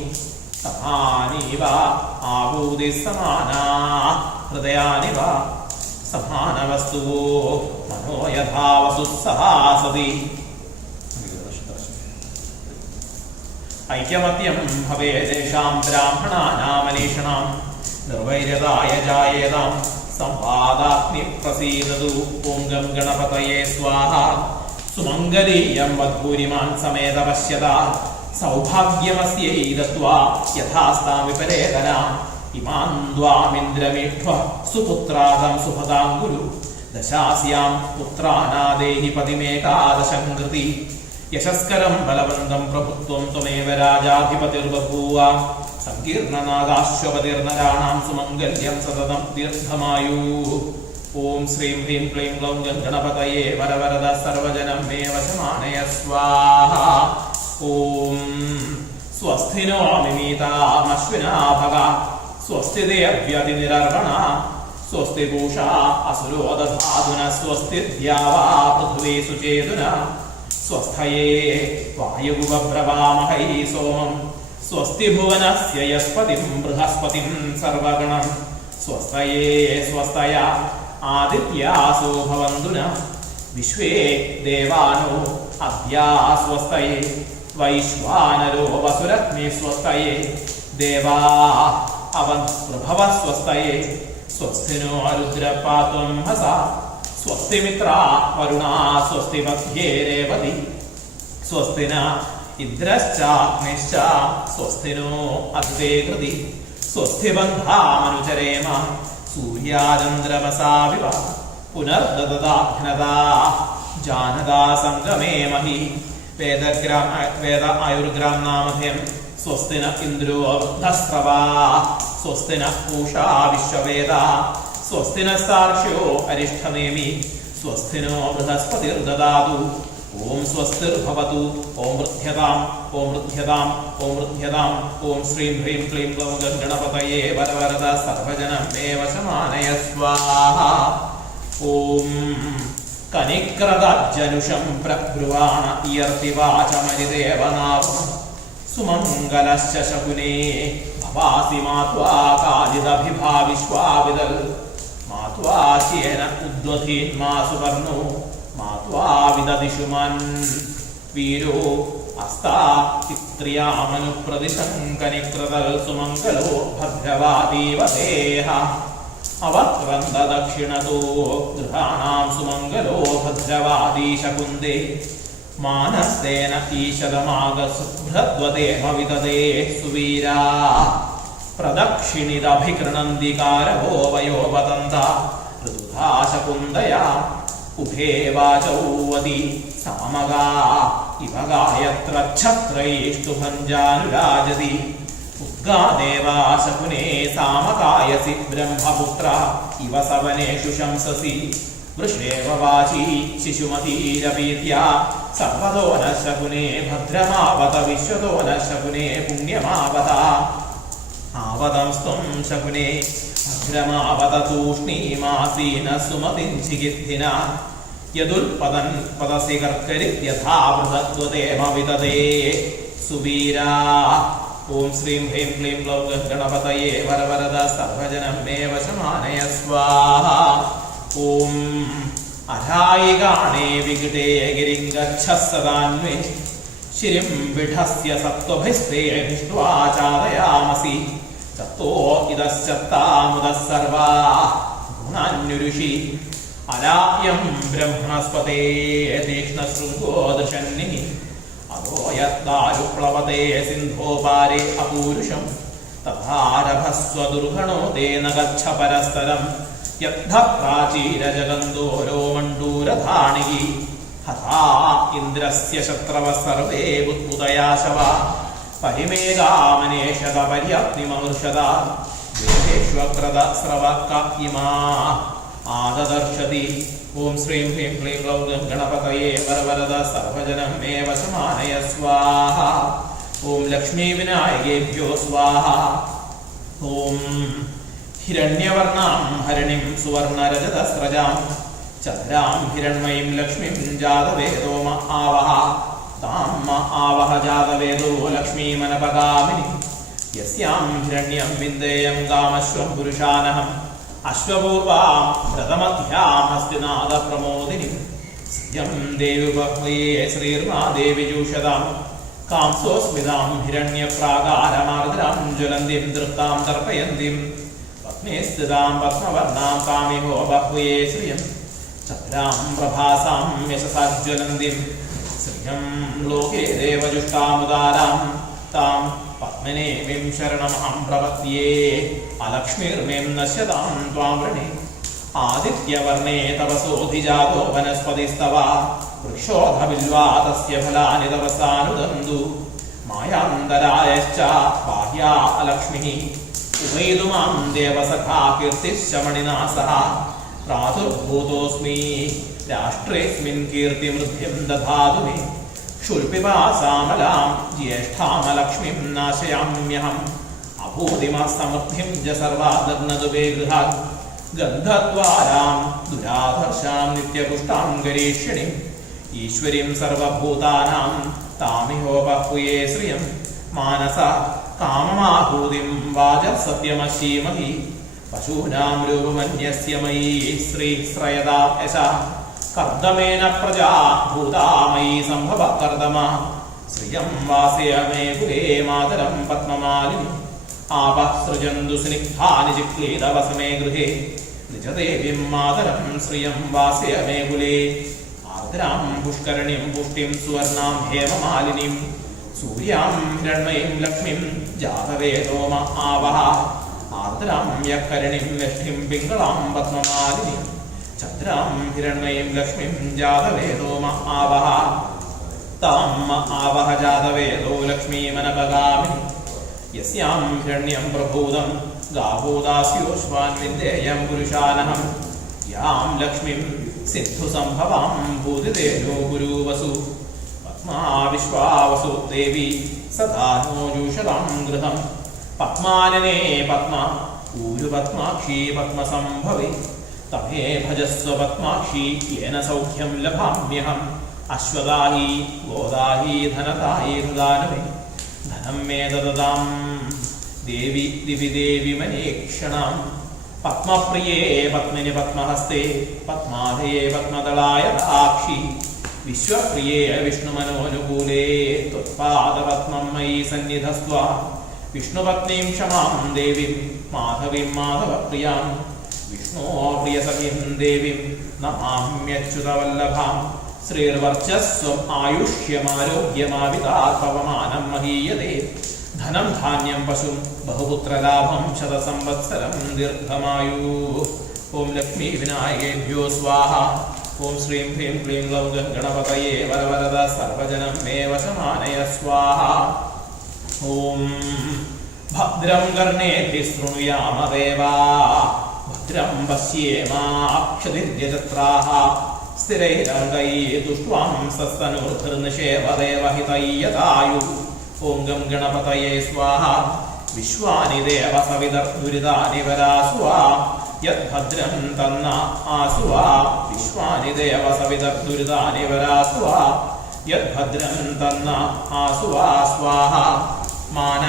समानी वा आहूतिः समाना हृदयानि वा समानवस्तुवो मनो यथा वसुः सहासति ऐक्यमत्यं भवेदेषां ब्राह्मणानामनीषणां निर्वैर्यदाय जायेतां संवादाग्निप्रसीदतु ॐ गं गणपतये स्वाहा सुमङ्गलीयं वधूरिमान् समेत पश्यता सौभाग्यमस्यै दत्त्वा यथास्तां विपरेतना इमां द्वामिन्द्रमीढ्व सुपुत्रादं सुभगां गुरु दशास्यां पुत्रानादेहि पतिमेकादशं कृति यशस्करं बलवन्तं प्रभुत्वं त्वमेव राजाधिपतिर्बभूव संकीर्णनागाश्वपतिर्नराणां सुमङ्गल्यं सततं दीर्घमायुः ॐ श्रीं ह्रीं क्लीं क्लौं गणपतये वरवरद सर्वजनं मे वशमानय स्वाहा ॐ स्वस्ति नो मिमीतामश्विना भगा स्वस्ति देव्यतिनिरर्वणा स्वस्ति पूषा असुरो दधातुना स्वस्ति द्यावा पृथ्वी सुचेतुना स्वस्थये वायुगुवब्रवामहै सोमं स्वस्ति भुवनस्य यस्पतिं बृहस्पतिं सर्वगणं स्वस्तये स्वस्तया आदित्यासो भवन्तु न विश्वे देवानो अद्या स्वस्तये वैश्वानरो वसुरग्ने स्वस्तये देवा अवन्प्रभव स्वस्तये स्वस्ति नो रुद्रपात्वं हसा स्वस्ति मित्रा वरुणा स्वस्ति मध्ये रेवती स्वस्ति न इन्द्रश्चाग्निश्च स्वस्ति नो अग्रे कृति स्वस्ति बन्धामनुचरेम सूर्याचन्द्रमसा विव पुनर्दददाघ्नदा जानदा सङ्गमे महि वेद आयुर्ग्राम नामधेयं स्वस्ति न इन्द्रो वृद्धस्रवा स्वस्ति न पूषा विश्ववेदा स्वस्ति न सार्क्ष्यो अरिष्ठनेमि स्वस्ति नो बृहस्पतिर्ददातु ॐ स्वस्तिर्भवतु ॐ वृद्ध्यताम् ॐ वृद्ध्यताम् ॐ वृद्ध्यताम् ॐ श्रीं ह्रीं क्लीं क्लौं गणपतये वरवरद सर्वजनं मे वशमानय स्वाहा ॐ कनिक्रदज्जनुषं प्रब्रुवाण इयर्तिवाचमरिदेवनावं सुमङ्गलश्च शकुने भवासि मात्वा कालिदभिभाविश्वाविदल् മാത്വാശേന ഉദ്വധീന്മാ സുവർണോ മാത്വാ വിദദിഷുമാൻ വീരോ അസ്താ ഇത്രിയാമനുപ്രതിശങ്കനികൃതൽ സുമംഗലോ ഭദ്രവാദീവ ദേഹ അവക്രന്ദദക്ഷിണതോ ഗൃഹാണാം സുമംഗലോ ഭദ്രവാദീ ശകുന്ദേ മാനസേന ഈശതമാഗസുഭ്രദ്വദേഹ വിദദേ സുവീരാ പ്രദക്ഷിണിദഭികൃണന്തികാരവോ വയോ വദന്ത ഋതുധാ ശകുന്തയാ ഉഭേ വാചൗവതി സാമഗാ ഇവ ഗായത്ര ഛത്രൈഷ്ടുഭഞ്ജാനുരാജതി ഉദ്ഗാദേവാ ശകുനേ സാമകായസി ബ്രഹ്മപുത്ര ഇവ സവനേഷു ശംസസി വൃഷേവ വാചി ശിശുമതീരപീത്യ സർവതോ ന ശകുനേ ഭദ്രമാവത വിശ്വതോ ന ശകുനേ പുണ്യമാവത ആവതം സ്ത്വം ശകുനേ ഭദ്രമാവത തൂഷ്ണീമാസീന സുമതിം ചികിത്ഥിന യദുൽപദൻ പദസി കർക്കരി യഥാവൃതത്വതേമ വിദദേ സുവീരാ. ഓം ശ്രീം ഹ്രീം ക്ലീം ക്ലൗം ഗണപതയേ വരവരദ സർവജനം മേ വശമാനയ സ്വാഹ. ഓം അരായികാണേ വികടേ ഗിരിം ഗച്ഛഃ സദാന്വേ ശിരിം വിഢസ്യ സത്വഭിസ്തേ ധിഷ്ട്വാ ചാദയാമസി തത്തോ ഇദശ്ചത്താമുദഃ സർവാ ഗുണാന്യുരുഷി അലായം ബ്രഹ്മണസ്പതേ തീക്ഷ്ണശൃംഗോ ദൃശന്നിഃ അതോ യദ്ദാരുപ്ലവതേ സിന്ധോപാരേ അപൂരുഷം തഥാരഭസ്വ ദുർഗണോ തേന ഗച്ഛ പരസ്പരം യദ്ധ പ്രാചീരജഗന്തോരോ മണ്ഡൂരധാണികി ഹതാ ഇന്ദ്രസ്യ ശത്രവഃ സർവേ ബുദ്ബുദയാശവ പരിമേകാമനേഷത പര്യഗ്നിമമൃഷത വേദേഷ്വക്രത സ്രവക ഇമാ ആദദർശതി. ഓം ശ്രീം ഹ്രീം ക്ലീം ക്ലൗം ഗണപതയേ വരവരദ സർവജനം മേ വശമാനയ സ്വാഹ. ഓം ലക്ഷ്മീ വിനായകേഭ്യോ സ്വാഹ. ഓം ഹിരണ്യവർണാം ഹരിണിം സുവർണരജതസ്രജാം ചന്ദ്രാം ഹിരണ്മയീം ലക്ഷ്മീം ജാതവേദോ ആവഹ താം ആവഹ ജാതവേദോ ലക്ഷ്മീമനപഗാമിനി യസ്യാം ഹിരണ്യം വിന്ദേയം കാമശ്വം പുരുഷാനഹം അശ്വപൂർവാം വ്രതമധ്യാം ഹസ്തിനാഥ പ്രമോദിനി ശ്രിയം ദേവി ബഹ്വയേ ശ്രീർമാ ദേവി ജൂഷതാം കാംസോസ്മിതാം ഹിരണ്യപ്രാകാരമാർദ്രാം ജ്വലന്തിം ദൃപ്താം തർപ്പയന്തിം പത്മേ സ്ഥിതാം പത്മവർണാം കാമിഹോ ബഹ്വയേ ശ്രിയം ചന്ദ്രാം പ്രഭാസാം യശസാജ്വലന്തിം ശ്രിയം ലോകേ ദേവജുഷ്ടാമുദാരാം താം പത്മനേമിം ശരണമഹം പ്രപദ്യേ അലക്ഷ്മീർമേം നശ്യതാം ത്വാം വൃണേ ആദിത്യവർണേ തപസോധിജാതോ വനസ്പതിസ്തവ വൃക്ഷോധവില്വാ തസ്യ ഫലാനി തപസാനുദന്തു മായാന്തരായശ്ച ബാഹ്യാ അലക്ഷ്മിഃ ഉപൈതുമാം ദേവസഖാ കീർത്തിശ്ചമണിനാ സഹ പ്രാതുർഭൂതോസ്മി രാഷ്ട്രേസ്മിൻ കീർത്തിമൃദ്ധ്യം ദധാതു മേ ക്ഷുൽപിപാസാമലാം ജ്യേഷ്ഠാമലക്ഷ്മീം നാശയാമ്യഹം അഭൂതിമഃ സമൃദ്ധിം ച സർവാദഗ്നതുവേ ഗൃഹാത് ഗന്ധദ്വാരാം ദുരാധർഷാം നിത്യപുഷ്ടാം ഗരീഷ്യണിം ഈശ്വരീം സർവഭൂതാനാം താമിഹോപഹ്വയേ ശ്രിയം മാനസ കാമമാഹൂതിം വാചസത്യമശീമഹി പശൂനാം രൂപമന്യസ്യ മയീ ശ്രീ ശ്രയതാ യശ കർദമേന പ്രജാ ഭൂതാമയീ സംഭവ കർദമ ശ്രിയം വാസയ മേ കുലേ മാതരം പത്മമാലിനി ആപഃ സൃജന്തു സ്നിഗ്ധാനി ചിക്ലീതവസമേ ഗൃഹേ നിജദേവീം മാതരം ശ്രിയം വാസയ മേ കുലേ ആർദ്രാം പുഷ്കരണിം പുഷ്ടിം സുവർണാം ഹേമമാലിനീം സൂര്യാം ഹിരണ്മയീം ലക്ഷ്മീം ജാതവേദോമ ആവഹ ആർദ്രാം യക്കരണിം ലക്ഷ്മീം പിംഗളാം പത്മമാലിനീം ചന്ദ്രാം ഹിരണ്മയീം ലക്ഷ്മീം ജാതവേദോമ ആവഹ താം ആവഹ ജാതവേദോ ലക്ഷ്മീമനപഗാമിനി യസ്യാം ഹിരണ്യം പ്രഭൂതം ഗാഭൂദാസ്യോശ്വാൻ വിന്ദേയം പുരുഷാനഹം യാം ലക്ഷ്മീം സിദ്ധുസംഭവാം ഭൂതിതേജോ ഗുരുവസു പത്മാ വിശ്വാവസു ദേവി സദാ നോ ജൂഷതാം ഗൃഹം പത്മാനനേ പത്മ ഊരുപത്മാക്ഷി പത്മസംഭവേ തമേ ഭജസ്വ പത്മാക്ഷി യേന സൗഖ്യം ലഭാമ്യഹം അശ്വദാഹി ഗോദാഹി ധനദാഹി ഹൃദാനമേ ധനം മേ ദദതാം ദേവി ദിവി ദേവി മനീക്ഷണാം പത്മപ്രിയേ പത്മിനി പത്മഹസ്തേ പത്മാധയേ പത്മദളായ ദാക്ഷി വിശ്വപ്രിയേ വിഷ്ണുമനോനുകൂലേ ത്വത്പാദപത്മം മയി സന്നിധസ്ത്വ വിഷ്ണുപത്നീം ക്ഷമാം ദേവീം മാധവീം മാധവപ്രിയാം വിഷ്ണോപ്രിയസഖീം ദേവീം നമാമ്യച്യുതവല്ലഭാം ശ്രീർവർച്ചസ്വം ആയുഷ്യമാരോഗ്യമാവിതാപവമാനം മഹീയതേ ധനം ധാന്യം പശും ബഹുപുത്രലാഭം ശതസംവത്സരം ദീർഘമായു. ഓം ലക്ഷ്മീ വിനായകേഭ്യോ സ്വാഹ. ഓം ശ്രീം ഹ്രീം ക്ലീം ഗ്ലൗം ഗണപതയേ വരവരദ സർവജനം മേ വശമാനയ സ്വാഹ. ഓം ഭദ്രം കർണേഭിः ശൃണുയാമ ദേവാः ഭദ്രം പശ്യേമാക്ഷതിർയജത്രാः സ്ഥിരൈരംഗൈः തുഷ്ട്വാംസസ്തനൂർധൃനിഷേവദേവഹിതയ്യതായു. ഓം ഗം ഗണപതയേ സ്വാഹ. വിശ്വാനി ദേവ സവിതർദുരിതാനി വരാസുവാ യദ്ഭദ്രം തന്ന ആസുവാ. വിശ്വാനി ദേവ സവിതർദുരിതാനി വരാസുവാ യദ്ഭദ്രം തന്ന ആസുവാ സ്വാഹ. മാന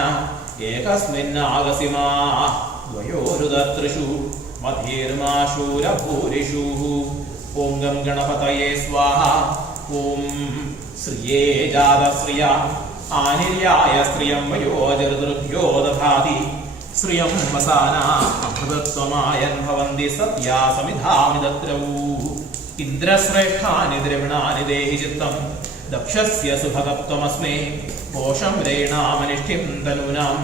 ഏകസ്മിന്നാഗസിമാ ദ്വയോരുദത്രിഷു മധീർമാശൂരഭൂരിഷു. ഓം ഗം ഗണപതയേ സ്വാഹ. ഓം ശ്രിയേ ജാതശ്രിയ ആനിര്യായ ശ്രിയം വയോജർദൃഭ്യോ ദധാതി ശ്രിയം വസാന അഭൃതത്വമായൻ ഭവന്തി സത്യാ സമിധാമിദദ്രൗ. ഇന്ദ്രശ്രേഷ്ഠാനി ദ്രവിണാനി ദേഹി ചിത്തം ദക്ഷസ്യ സുഭഗത്വമസ്മേ കോശം രേണാമനിഷ്ഠിം തനൂനാം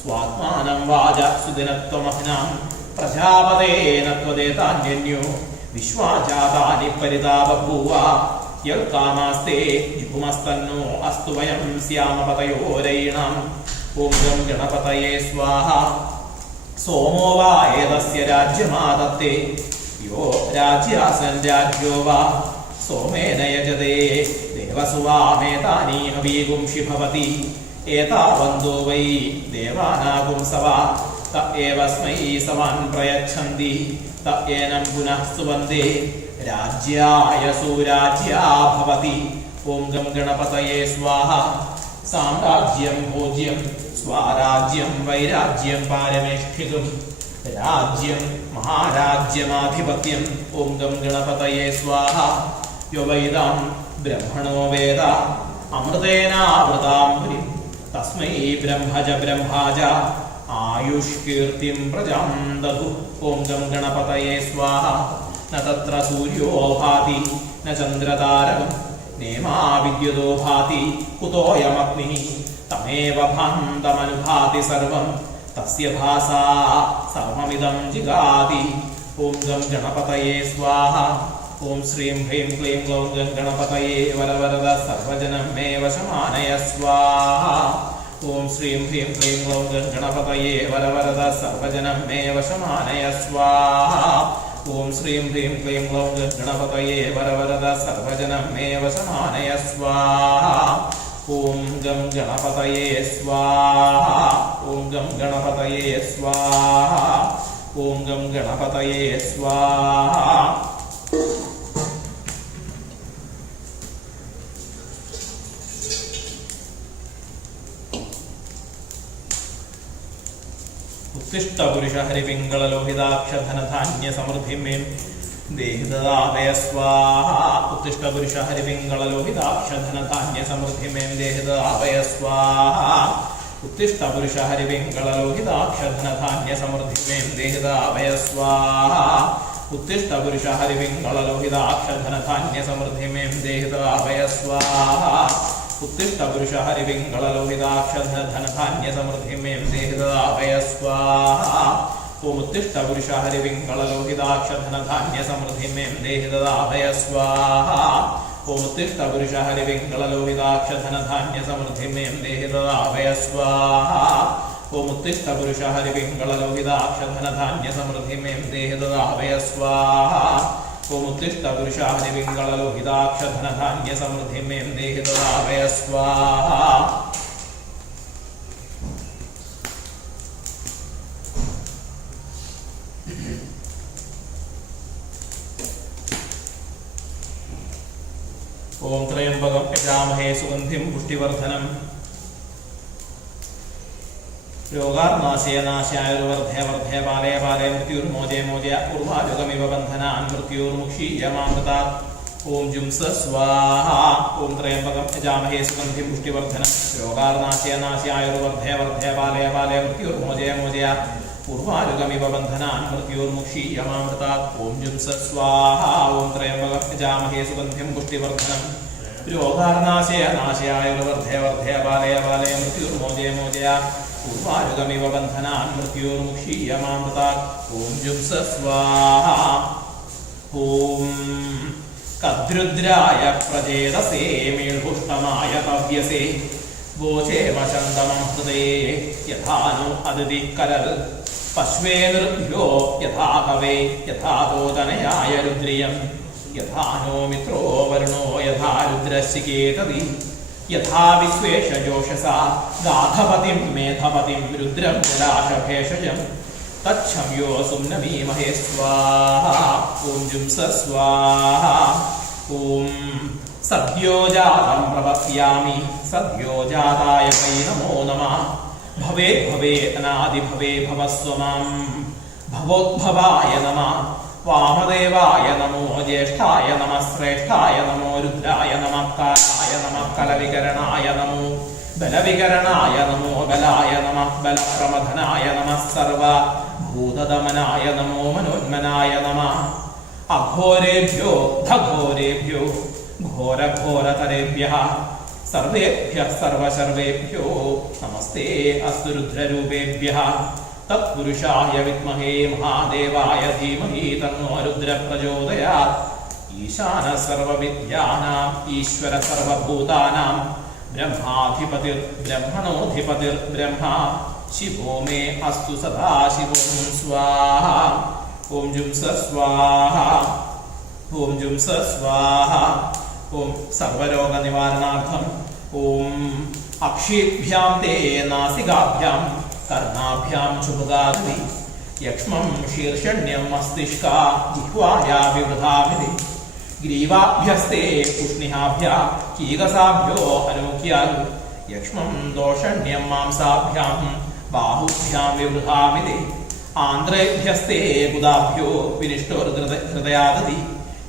സ്വാത്മാനം വാച സുദിനത്വമഹ്നാം പ്രജാപതേന ത്വദേതാന്യന്യോ വിശ്വാജാതാനി പരിതാപഭൂവ. യൽകാമാസ്തേ ജിപുമസ്തന്നോ അസ്തു വയം സ്യാമപതയോരൈണാം. ഓം ഗം ഗണപതയേ സ്വാഹ. സോമോ വാ ഏതസ്യ രാജ്യമാദത്തേ യോ രാജ്യാസൻ രാജ്യോ വാ സോമേന യജതേ ദേവസുവാമേതാനി ഹവീഗുംഷി ഭവതി. ഏതാവന്തോ വൈ ദേവാനാഗുംസവാ ത ഏവസ്മൈ സവാൻ പ്രയച്ഛന്തി ത ഏനം പുനഃ സുവന്ദേ രാജ്യായ സുരാജ്യാ ഭവതി. ഓം ഗം ഗണപതയേ സ്വാഹ. സാമ്രാജ്യം ഭോജ്യം സ്വാരാജ്യം വൈരാജ്യം പാരമേഷ്ഠിതും രാജ്യം മഹാരാജ്യമാധിപത്യം. ഓം ഗം ഗണപതയേ സ്വാഹ. യോ വൈദാം ബ്രഹ്മണോ വേദ അമൃതേനാവൃതാം ഹരിം തസ്മൈ ബ്രഹ്മജ ബ്രഹ്മാജ ആയുഷ്കീർത്തിം പ്രജാം ദധു. ഓം ഗം ഗണപതയേ സ്വാഹ. ന തത്ര സൂര്യോ ഭാതി ന ചന്ദ്രതാരകം നേമാ വിദ്യുതോ ഭാതി കുതോയമഗ്നിഃ തമേവ ഭാന്തമനുഭാതി സർവം തസ്യ ഭാസാ സർവമിദം ജിഗാതി. ഓം ഗം ഗണപതയേ സ്വാഹ. ഓം ശ്രീം ഹ്രീം ക്ലീം ഗ്ലൗം ഗം ഗണപതയേ വരവരദ സർവജനം മേ വശമാനയ സ്വാഹ. ഓം ശ്രീം ഹ്രീം ക്ലീം ഗ്ലൗം ഗം ഗണപതയേ വരവരദ സർവജനം മേ വശമാനയ സ്വാഹ. ഓം ശ്രീം ഹ്രീം ക്ലീം ഗ്ലൗം ഗം ഗണപതയേ വരവരദ സർവജനം മേ വശമാനയ സ്വാഹ. ഓം ഗം ഗണപതയേ സ്വാഹ. ഓം ഗം ഗണപതയേ സ്വാഹ. ഓം ഗം ഗണപതയേ സ്വാഹ. ഉത്തിഷ്ഠ പുരുഷ ഹരിപിംഗളലോഹിതാക്ഷധനധാന്യ സമൃദ്ധിമേം ദേഹിദാഭയ സ്വാഹ. ഉത്തിഷ്ഠ പുരുഷ ഹരിപിംഗളലോഹിതാക്ഷധനധാന്യ സമൃദ്ധിമേം ദേഹിദാഭയ സ്വാഹ. ഉത്തിഷ്ഠ പുരുഷ ഹരിപിംഗളലോഹിതാക്ഷധനധാന്യ സമൃദ്ധിമേം ദേഹിദാഭയ സ്വാഹ. ഉത്തിഷ്ഠ പുരുഷ ഹരിപിംഗളലോഹിതാക്ഷധനധാന്യ സമൃദ്ധിമേം ദേഹിദാഭയ സ്വാഹ. ഉത്തിഷ്ഠ പുരുഷ ഹരിപിംഗളലോഹിതാക്ഷധനധാന്യ സമൃദ്ധിമേം ദേഹിദാഭയ സ്വാഹ. ഓം ഉത്തിഷ്ഠ പുരുഷ ഹരിപിംഗളലോഹിതാക്ഷധനധാന്യ സമൃദ്ധിമേം ദേഹിദാഭയ സ്വാഹ. ഓം ഉത്തിഷ്ഠ പുരുഷ ഹരിപിംഗളലോഹിതാക്ഷധനധാന്യ സമൃദ്ധിമേം ദേഹിദാഭയ സ്വാഹ. ഓം ഉത്തിഷ്ഠ പുരുഷ ഹരിപിംഗളലോഹിതാക്ഷധനധാന്യ സമൃദ്ധിമേം ദേഹിദാഭയ സ്വാഹ. ഓം ഉത്തിഷ്ഠ പുരുഷ ഹരിപിംഗളലോഹിതാക്ഷധനധാന്യ സമൃദ്ധിമേം ദേഹിദാഭയ സ്വാഹ. ഓം ത്രയംബകം യജാമഹേ സുഗന്ധിം പുഷ്ടിവർദ്ധനം രോഗാർനാശയ നാശായ വർദ്ധയ വർദ്ധയ പാലയ പാലയ മൃത്യുർമോചയ മോചയ ഉർവാരുഗമിവ ബന്ധനാൻ മൃത്യുർമുക്ഷീയമാമൃതാത് ഓം ജുംസ സ്വാഹ ഓം ത്രയംബകം യജാമഹേ സുഗന്ധിം പുഷ്ടിവർദ്ധനം രോഗാർനാശയ നാശായ വർദ്ധയ വർദ്ധയ പാലയ പാലയ മൃത്യുർമോചയ മോചയ ഉർവാരുഗമിവ ബന്ധനാൻ മൃത്യുർമുക്ഷീയമാമൃതാത് ഓം ജുംസ സ്വാഹ ഓം ത്രയംബകം യജാമഹേ സുഗന്ധിം പുഷ്ടിവർദ്ധനം രോഗാർനാശയ നാശയായ വർദ്ധയ വർദ്ധയ പാലയ പാലയ മൃത്യുർമോചയ മോചയ ഉർവാരുഗമിവ ബന്ധനാൻ മൃത്യുർമുക്ഷീയമാമൃതാത് ഓം ജുംസ സ്വാഹ ഓം കദ്രുദ്രായ പ്രചേതസേ മേൽപുഷ്ടമായ തവ്യസേ വോചേ വശന്തമം ഹൃദയേ യഥാനോ അതിഥി കരൽ പശ്വേ നിർഭ്യോ യഥാ കവേ യഥാ തോതനയായ രുദ്രിയം യഥാനോ മിത്രോ വരുണോ യഥാ രുദ്രശികേതതി യഥാ വിശ്വേഷജോഷസ ഗാധപതിം മേധപതിം രുദ്രം ജലാശഭേഷജം തച്ഛമ്യോ സുമ്നമീമഹേ സ്വാഹ ഓം ജുംസ സ്വാഹ ഓം സദ്യോജാതം പ്രപദ്യാമി സദ്യോജാതായ വൈ നമോ നമഃ ഭവേ ഭവേ അനാദിഭവേ ഭവസ്വമാം ഭവോദ്ഭവായ നമഃ വാമദേവായ നമോ ജ്യേഷ്ഠായ നമഃ ശ്രേഷ്ഠായ നമോ രുദ്രായ നമഃ കാലായ നമഃ കലവികരണായ നമോ ബലവികരണായ നമോ ബലായ നമഃ ബലപ്രമഥനായ നമഃ സർവഭൂതദമനായ നമോ മനോന്മനായ നമഃ അഘോരേഭ്യോ ധഘോരേഭ്യോ ഘോരഘോരതരേഭ്യഃ സർവേഭ്യഃ സർവശർവേഭ്യോ നമസ്തേ അസ്തു രുദ്രരൂപേഭ്യഃ തത്പുരുഷായ വിദ്മഹേ മഹാദേവായ ധീമഹി തന്നോ രുദ്ര പ്രചോദയാത് ഈശാന സർവവിദ്യാനാം ഈശ്വര സർവഭൂതാനാം ബ്രഹ്മാധിപതിർ ബ്രഹ്മണോധിപതിർ ബ്രഹ്മ ശിവോ മേ അസ്തു സദാശിവം സ്വാഹ ഓം ജുംസ സ്വാഹ ഓം ജുംസ സ്വാഹ ഓം സർവരോഗ നിവാരണാർത്ഥം ഓം അക്ഷീഭ്യാം തേ നാസികാഭ്യാം കർണാഭ്യാം ചുഭുഗാഗ്നി യക്ഷ്മം ശീർഷണ്യം മസ്തിഷ്കാ ജിഹ്വായാ വിവൃധാമിതി ഗ്രീവാഭ്യസ്തേ ഉഷ്ണിഹാഭ്യാ കീകസാഭ്യോ അനോക്യാൽ യക്ഷ്മം ദോഷണ്യം മാംസാഭ്യാം ബാഹുഭ്യാം വിവൃധാമിതി ആന്ത്രേഭ്യസ്തേ ബുധാഭ്യോ വിനിഷ്ടോർഹൃദയാദതി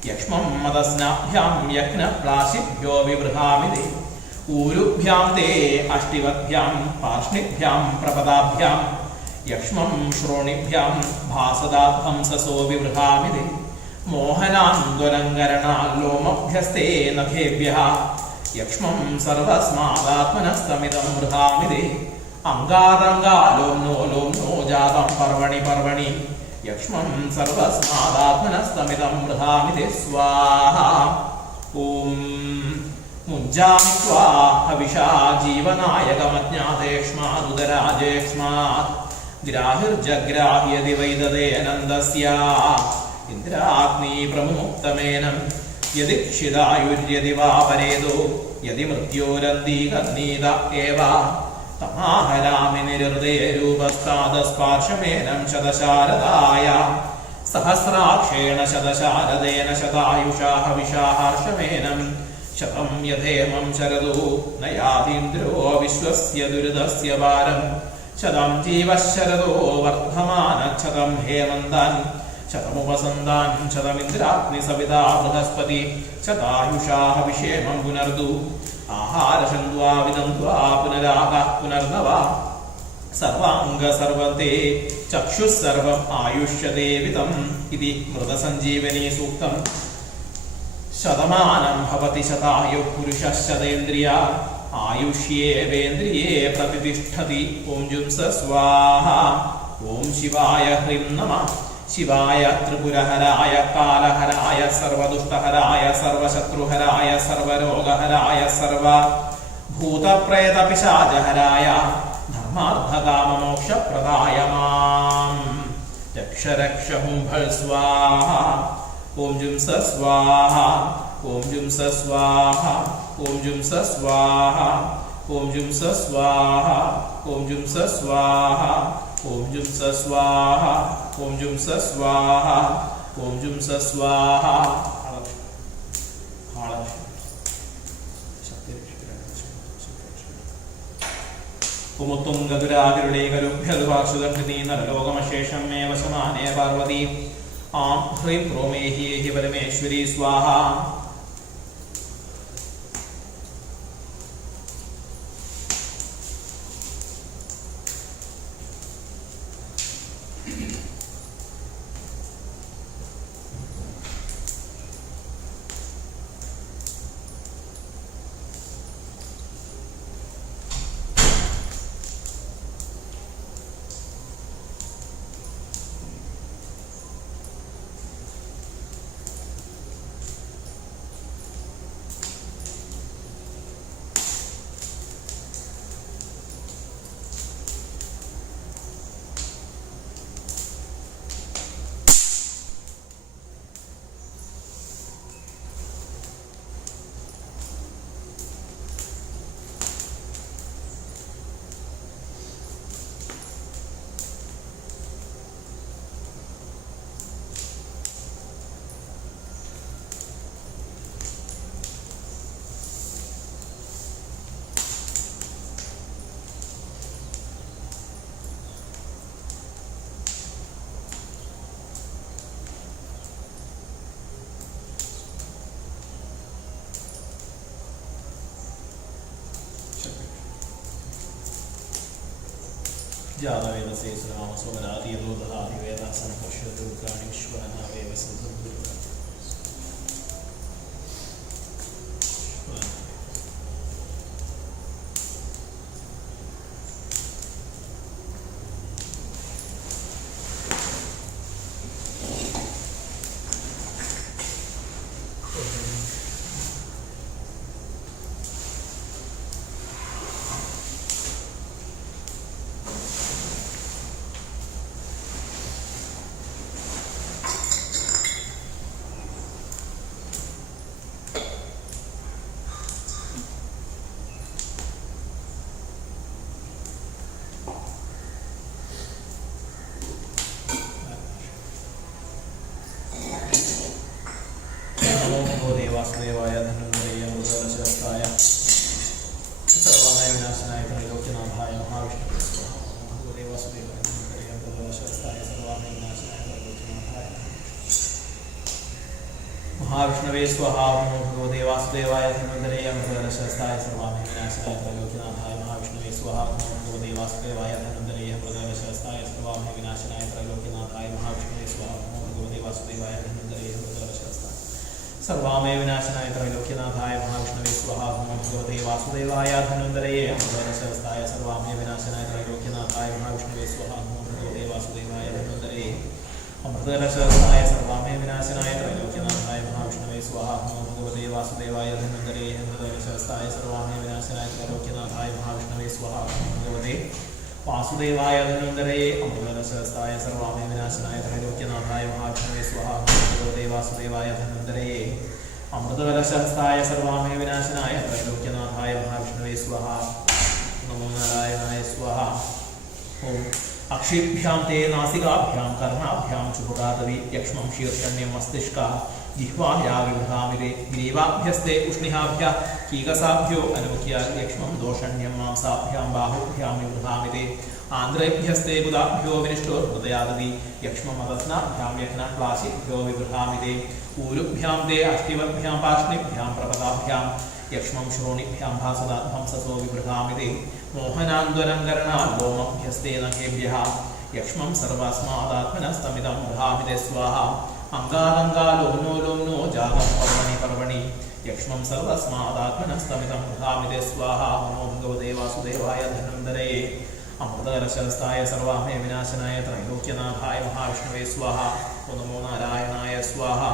യക്ഷ്മം മദസ്നാഭ്യാം യജ്ഞപ്ലാശിഭ്യോ വിവൃധാമിതി ഊരുഭ്യാം തേ അഷ്ടിവദ്ഭ്യാം പാർഷ്ണിഭ്യാം പ്രപദാഭ്യാം യക്ഷ്മം ശ്രോണിഭ്യാം ഭാസദാധ്വംസസോ വിവൃഹാമിതി മോഹനാന്ത്വലങ്കരണാല്ലോമഭ്യസ്തേ നഖേഭ്യഃ യക്ഷ്മം സർവസ്മാദാത്മനസ്തമിദം വൃഹാമിതി അംഗാദംഗാലോംനോ ലോംനോ ജാതം പർവണി പർവണി യക്ഷ്മം സർവസ്മാദാത്മനസ്തമിദം വൃഹാമിതി സ്വാഹ ഓം മുഞ്ചാമി ത്വാ ഹവിഷാ ജീവനായകമജ്ഞാതേക്ഷ്മാദുദരാജേക്ഷ്മാത് ഗ്രാഹിർജഗ്രാഹ്യതി വൈദദേനന്ദസ്യ ഇന്ദ്രാഗ്നി പ്രമുക്തമേനം യദി ക്ഷിതായുര്യതി വാ പരേതോ യദി മൃത്യോരന്തീകർണീത ഏവ തമാഹരാമി നിരുദേ രൂപസ്താദസ്പാർശമേനം ശതശാരദായ സഹസ്രാക്ഷേണ ശതശാരദേന ശതായുഷാ ഹവിഷാ ഹർഷമേനം ശതം യഥേമം ശരദോ നയാതീന്ദ്രോ വിശ്വസ്യ ദുരിതസ്യ ഭാരം ശതം ജീവശരദോ വർദ്ധമാനശതം ഹേമന്താൻ ശതമുപസന്താൻ ശതമിന്ദ്രാഗ്നി സവിതാ ബൃഹസ്പതി ശതായുഷാ ഹവിഷേമം പുനർദു ആഹാരശന്ദ്വാ വിദന്ത്വാ പുനരാഗ പുനർനവ സർവാംഗ സർവത്തെ ചക്ഷുഃ സർവം ആയുഷ്യതേ വിതം ഇതി മൃതസഞ്ജീവനി സൂക്തം ശതമാനം ഭവതി ശതായുഃ പുരുഷഃ ശതേന്ദ്രിയ ആയുഷ്യേവേന്ദ്രിയേ പ്രതിഷ്ഠതി ഓം ജുംസ സ്വാഹ ഓം ശിവായ ഹ്രീം നമഃ ശിവായ ത്രിപുരഹരായ കാലഹരായ സർവദുഷ്ടഹരായ സർവശത്രുഹരായ സർവരോഗഹരായ സർവഭൂതപ്രേതപിശാചഹരായ ധർമാർത്ഥകാമമോക്ഷപ്രദായ മാം രക്ഷ രക്ഷ ഹുംഭൽ സ്വാഹ ഓം ജുംസ സ്വാഹ ഓം ജുംസ സ്വാഹ ഓം ജുംസ സ്വാഹ ഓം ജുംസ സ്വാഹ ഓം ജുംസ സ്വാഹ ഓം ജുംസ സ്വാഹ ഓം ജുംസ സ്വാഹ ഓം ജുംസ സ്വാഹ കുമുത്തുംഗതുരാഗരുടെ കരുഭ്യതുപാർശ്വദണ്ഡിനീ നരലോകമശേഷം മേ വശമാനേ പാർവതി ആം ഹ്രീം പ്രോമേഹ്യേഹി പരമേശ്വരി സ്വാഹ. जातवेदसे सुनामसुमरादियदोदहादिवेदासनं पश्यतु प्राणीश्वरनावेव सद्गुरुः. वासुदेवाय धन्वन्तराय मृगलशस्ताय सर्वामय विनाशनाय त्रैलोक्यनाथाय महाविष्णुवे स्वाहा. भगवते वासुदेवाय धन्वन्तराय मृगलशस्ताय सर्वामय विनाशनाय त्रैलोक्यनाथाय महाविष्णुवे स्वाहा. भगवते वासुदेवाय धन्वन्तराय मृगलशस्ताय सर्वामय विनाशनाय त्रैलोक्यनाथाय महाविष्णुवे स्वाहा. भगवते वासुदेवाय धन्वन्तराय मृगलशस्ताय सर्वामय विनाशनाय त्रैलोक्यनाथाय महाविष्णुवे स्वाहा. भगवते वासुदेवाय धन्वन्तराय मृगलशस्ताय सर्वामय विनाशनाय त्रैलोक्यनाथाय महाविष्णवे स्वाहा. भगवते वासुदेवाय धन्वन्तराय मृगलशस्ताय सर्वामय विनाशनाय त्रैलोक्यनाथाय महाविष्णवे स्वाहा. भगवते वासुदेवाय धन्वन्तराय मृगलशस्ताय सर्वामय विनाशनाय त्रैलोक्यनाथाय महाविष्णवे स्वाहा. भगवते वासुदेवाय धन्वन्तराय मृगलशस्ताय सर्वामय विनाशनाय त्रैलोक्यनाथाय महाविष्णवे स्वाहा. भगवते वासुदेवाय धन्वन्तराय मृगलशस्ताय सर्वामय विनाशनाय त्रैलोक्यनाथाय महाविष्णवे स्वाहा. भगवते वासुदेवाय धन्वन्तराय अमृतकलशहस्ताय सर्वामय विनाशनाय त्रैलोक्यनाथाय महाविष्णवे स्वाहा. नमो नारायणाय स्वाहा. ओम अक्षिभ्यां ते नासिकाभ्यां कर्णाभ्यां चुभुगातवि यक्ष्मं शीर्षण्यं मस्तिष्का जिह्वाया विभ्रामिरे ग्रीवाभ्यस्ते उष्णिहाभ्यः कीकसाभ्यो अनुमुख्य यक्ष्मं दोषण्यं मांसाभ्यां बाहुभ्यां विभ्रामिरे आन्द्रेभ्यस्ते बुधाभ्यो विनिष्टो हृदयादति यक्ष्मं अदस्नाभ्यां यज्ञक्लाशिभ्यो विभ्रामिरे ऊरुभ्यां ते अष्टिवभ्यां पार्ष्णिभ्यां प्रपदाभ्यां यक्ष्मं श्रोणिभ्यां भासदाध्वंससो विभ्रामिरे मोहनान्दोलङ्करणाल्लोमभ्यस्ते नखेभ्यः यक्ष्मं सर्वस्मादात्मनस्तमिदं भ्रामिरे स्वाहा. अङ्गालङ्गालोम्नो जातं पर्वणि पर्वणि यक्ष्मं सर्वस्मादात्मनस्तमिदं भ्रामिरे स्वाहा. नमो भगवते वासुदेवाय धन्वन्तराय अमृतकलशहस्ताय सर्वामय विनाशनाय त्रैलोक्यनाथाय महाविष्णवे स्वाहा. नमो नारायणाय स्वाहा.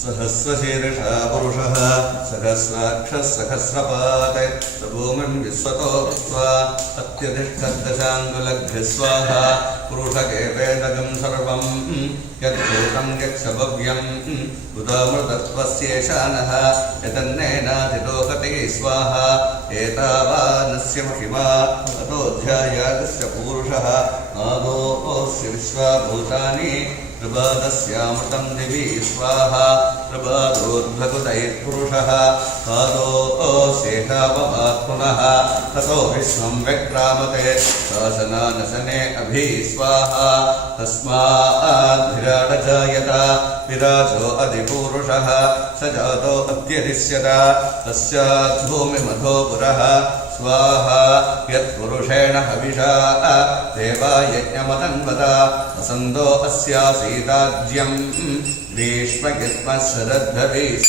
सहस्रशीर्षः पुरुषः सहस्राक्षः सहस्रपात् स भूमिं विश्वतो भूत्वा अत्यधिष्ठद्दशाङ्गुलग्भिः स्वाहा पुरुषके वेदगं सर्वं यद्भूतं यक्षभव्यं उदामृतत्वस्येषानः यतन्नेनाधिलोकते स्वाहा एतावानस्य महिमा ततोऽध्यायागस्य पूरुषः आदोऽस्य विश्वाभूतानि प्रभातस्यामृतं दिवि स्वाहा प्रभातोद्भगुतैर्पुरुषः पादोऽस्येतावमात् पुनः ततो विश्वं व्यक्रामते शासनानशने अभि स्वाहा तस्माद् विराडजायत विराजो अधिपूरुषः स जातो अत्यधिष्यत तस्यात् भूमिमधो पुरः स्वाहा यत्पुरुषेण हविषा देवायज्ञमतन्वत वसन्तो अस्यासीदाज्यं ग्रीष्मगित्मः शरद्धभिः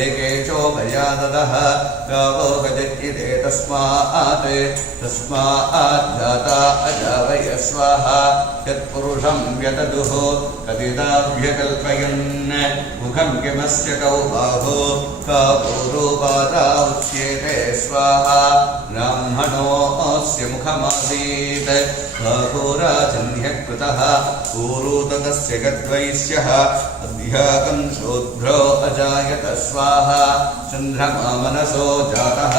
एकेशोभयाददः गावो गजत्यते तस्मात् जाता अजावय स्वाहा यत्पुरुषं व्यतदुः कथिताभ्यकल्पयन् मुखं किमस्य कौ बाहो कापूरूपादा उच्येते स्वाहा ब्राह्मणोऽस्य मुखमासीत् बाहुराजन्यकृतः पूरूततस्य गद्वैश्यः अध्याकं शूद्रो अजायत स्वाहा चन्द्रमा मनसो जातः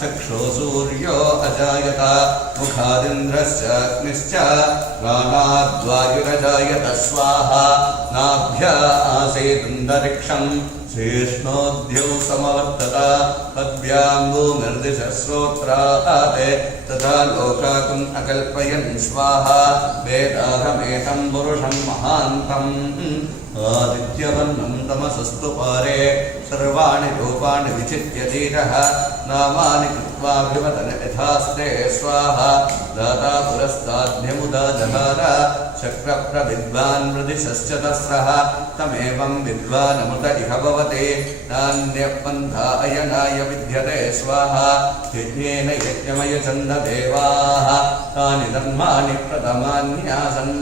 चक्षो सूर्यो अजायत मुखादिन्द्रश्च अग्निश्च प्राणाद्वायुरजायत स्वाहा नाभ्या आसीदन्तरिक्षं शेष्णोद्यौ समवर्तत पद्भ्याम्बूमिर्दिशश्रोत्रात् तथा लोकाकुम् अकल्पयन् स्वाहा वेदाहमेतं पुरुषं महान्तम् आदित्यवर्णं तमसस्तु पारे सर्वाणि रूपाणि विचित्य धीरः नामानि कृत्वा विवदन यथास्ते स्वाहा दाता पुरस्ताद्भ्यमुदा जहार चक्रप्रविद्वान् मृदिशश्च तस्रः तमेवं विद्वानमृत इह भवति नान्यः पन्था अयनाय विद्यते स्वाहा यज्ञेन यज्ञमयचन्दन देवाः तानि धर्माणि प्रथमान्यासन्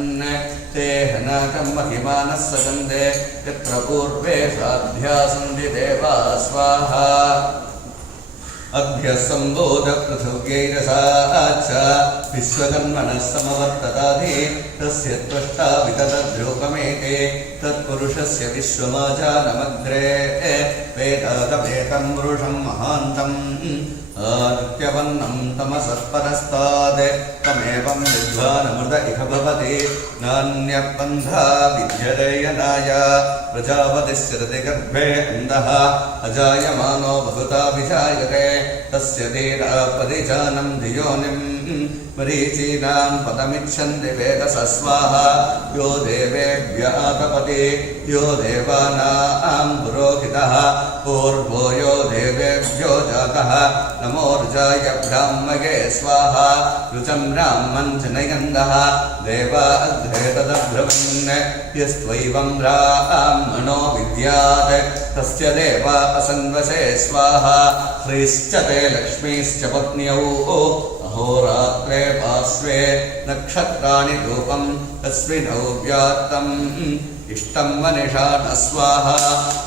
ते हनाकं महिमानः सजन्ते यत्र पूर्वे साध्या सन्ति देवाः स्वाहा अभ्यः सम्बोधपृथिव्यैरसा च विश्वकर्मणः समवर्तताधि तस्य त्वष्टा विततद्रूपमेते तत्पुरुषस्य विश्वमाजानमग्रे वेदादवेदं पुरुषं महान्तम् आदित्यवन्नं तमसः परस्तात् तमेवं विद्वानमृत इह भवति नान्यपन्था विद्यते यनाय प्रजापतिश्चरति गर्भे अन्धः अजायमानो बहुधा विजायते तस्य धीरा परिजानं धियोनिम् मरीचीनां पदमिच्छन्ति वेदसः स्वाहा यो देवेभ्यः तपति यो देवानां पुरोहितः पूर्वो यो देवेभ्यो जातः नमो ऋजाय ब्राह्मगे स्वाहा ऋचं ब्राह्मं जनयन्दः देवा अग्रे तदब्रवन् यस्त्वैवं ब्राह्मणो विद्यात् तस्य देवा असन्वसे स्वाहा श्रीश्च ते लक्ष्मीश्च पत्न्यौ अहोरात्रे पार्श्वे नक्षत्राणि धूपं तस्मिनौ व्यात्तम् इष्टं मनिषा न स्वाहा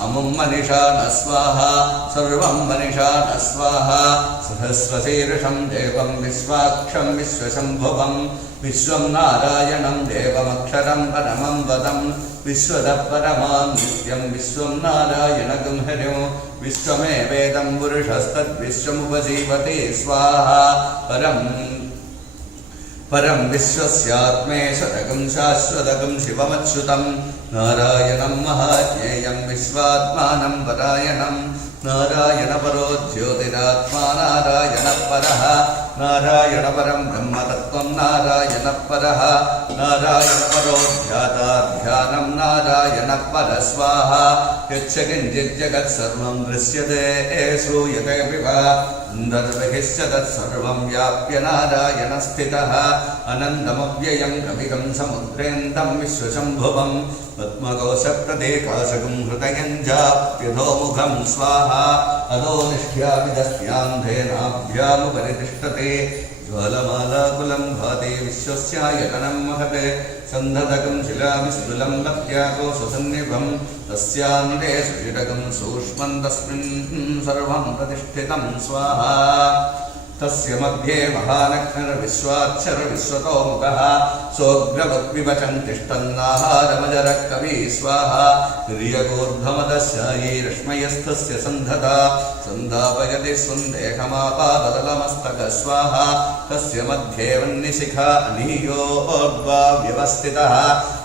अमुं मनिषा न स्वाहा सर्वं मनिषा न स्वाहा सहस्रशीर्षं देवं विश्वाक्षं विश्वशम्भुवं विश्वं नारायणं देवमक्षरं परमं वदं विश्वतः परमां नित्यं विश्वं नारायणगं हरिं विश्वमेवेदं पुरुषस्तद्विश्वमुपजीवति स्वाहा परं विश्वस्यात्मेशतकं शाश्वतकं शिवमच्युतं नारायणं महाज्ञेयं विश्वात्मानं परायणं नारायणपरो ज्योतिरात्मा नारायणपरः नारायणपरं ब्रह्मतत्त्वं नारायणपरः नारायणपरो ध्याताध्यानं नारायणपर स्वाहा यच्च किञ्चित् जगत्सर्वं दृश्यते श्रूयते विवा दर्भिश्च तत्सर्वं व्याप्य नारायणस्थितः अनन्तमव्ययं कविगं समुद्रेन्दं विश्वशम्भुवं पद्मकोशप्रदेकाशकं हृदयं जाप्यधोमुखं स्वाहा अधो निष्ठ्याभिदस्यान्धेनाभ्यामुपरितिष्ठते ज्वालमालाकुलं भाति विश्वस्यायतनं महते सन्धतकं शिलामिस्तुलं लक्ष्याकोशसन्निभं तस्यान्ते सुषिटकं सूक्ष्मं तस्मिन् सर्वं प्रतिष्ठितं स्वाहा तस्य मध्ये महानक्षरविश्वाक्षरविश्वतोमुखः सोऽग्रवद्विवचं तिष्ठन्नाहारमजरः कवी स्वाहा तिर्यगोर्ध्वमदस्यायी रश्मयस्तस्य सन्धता सन्धापयति सुन्देहमापादलमस्तकः स्वाहा तस्य मध्ये वह्निशिखा अनीयोर्ध्वा व्यवस्थितः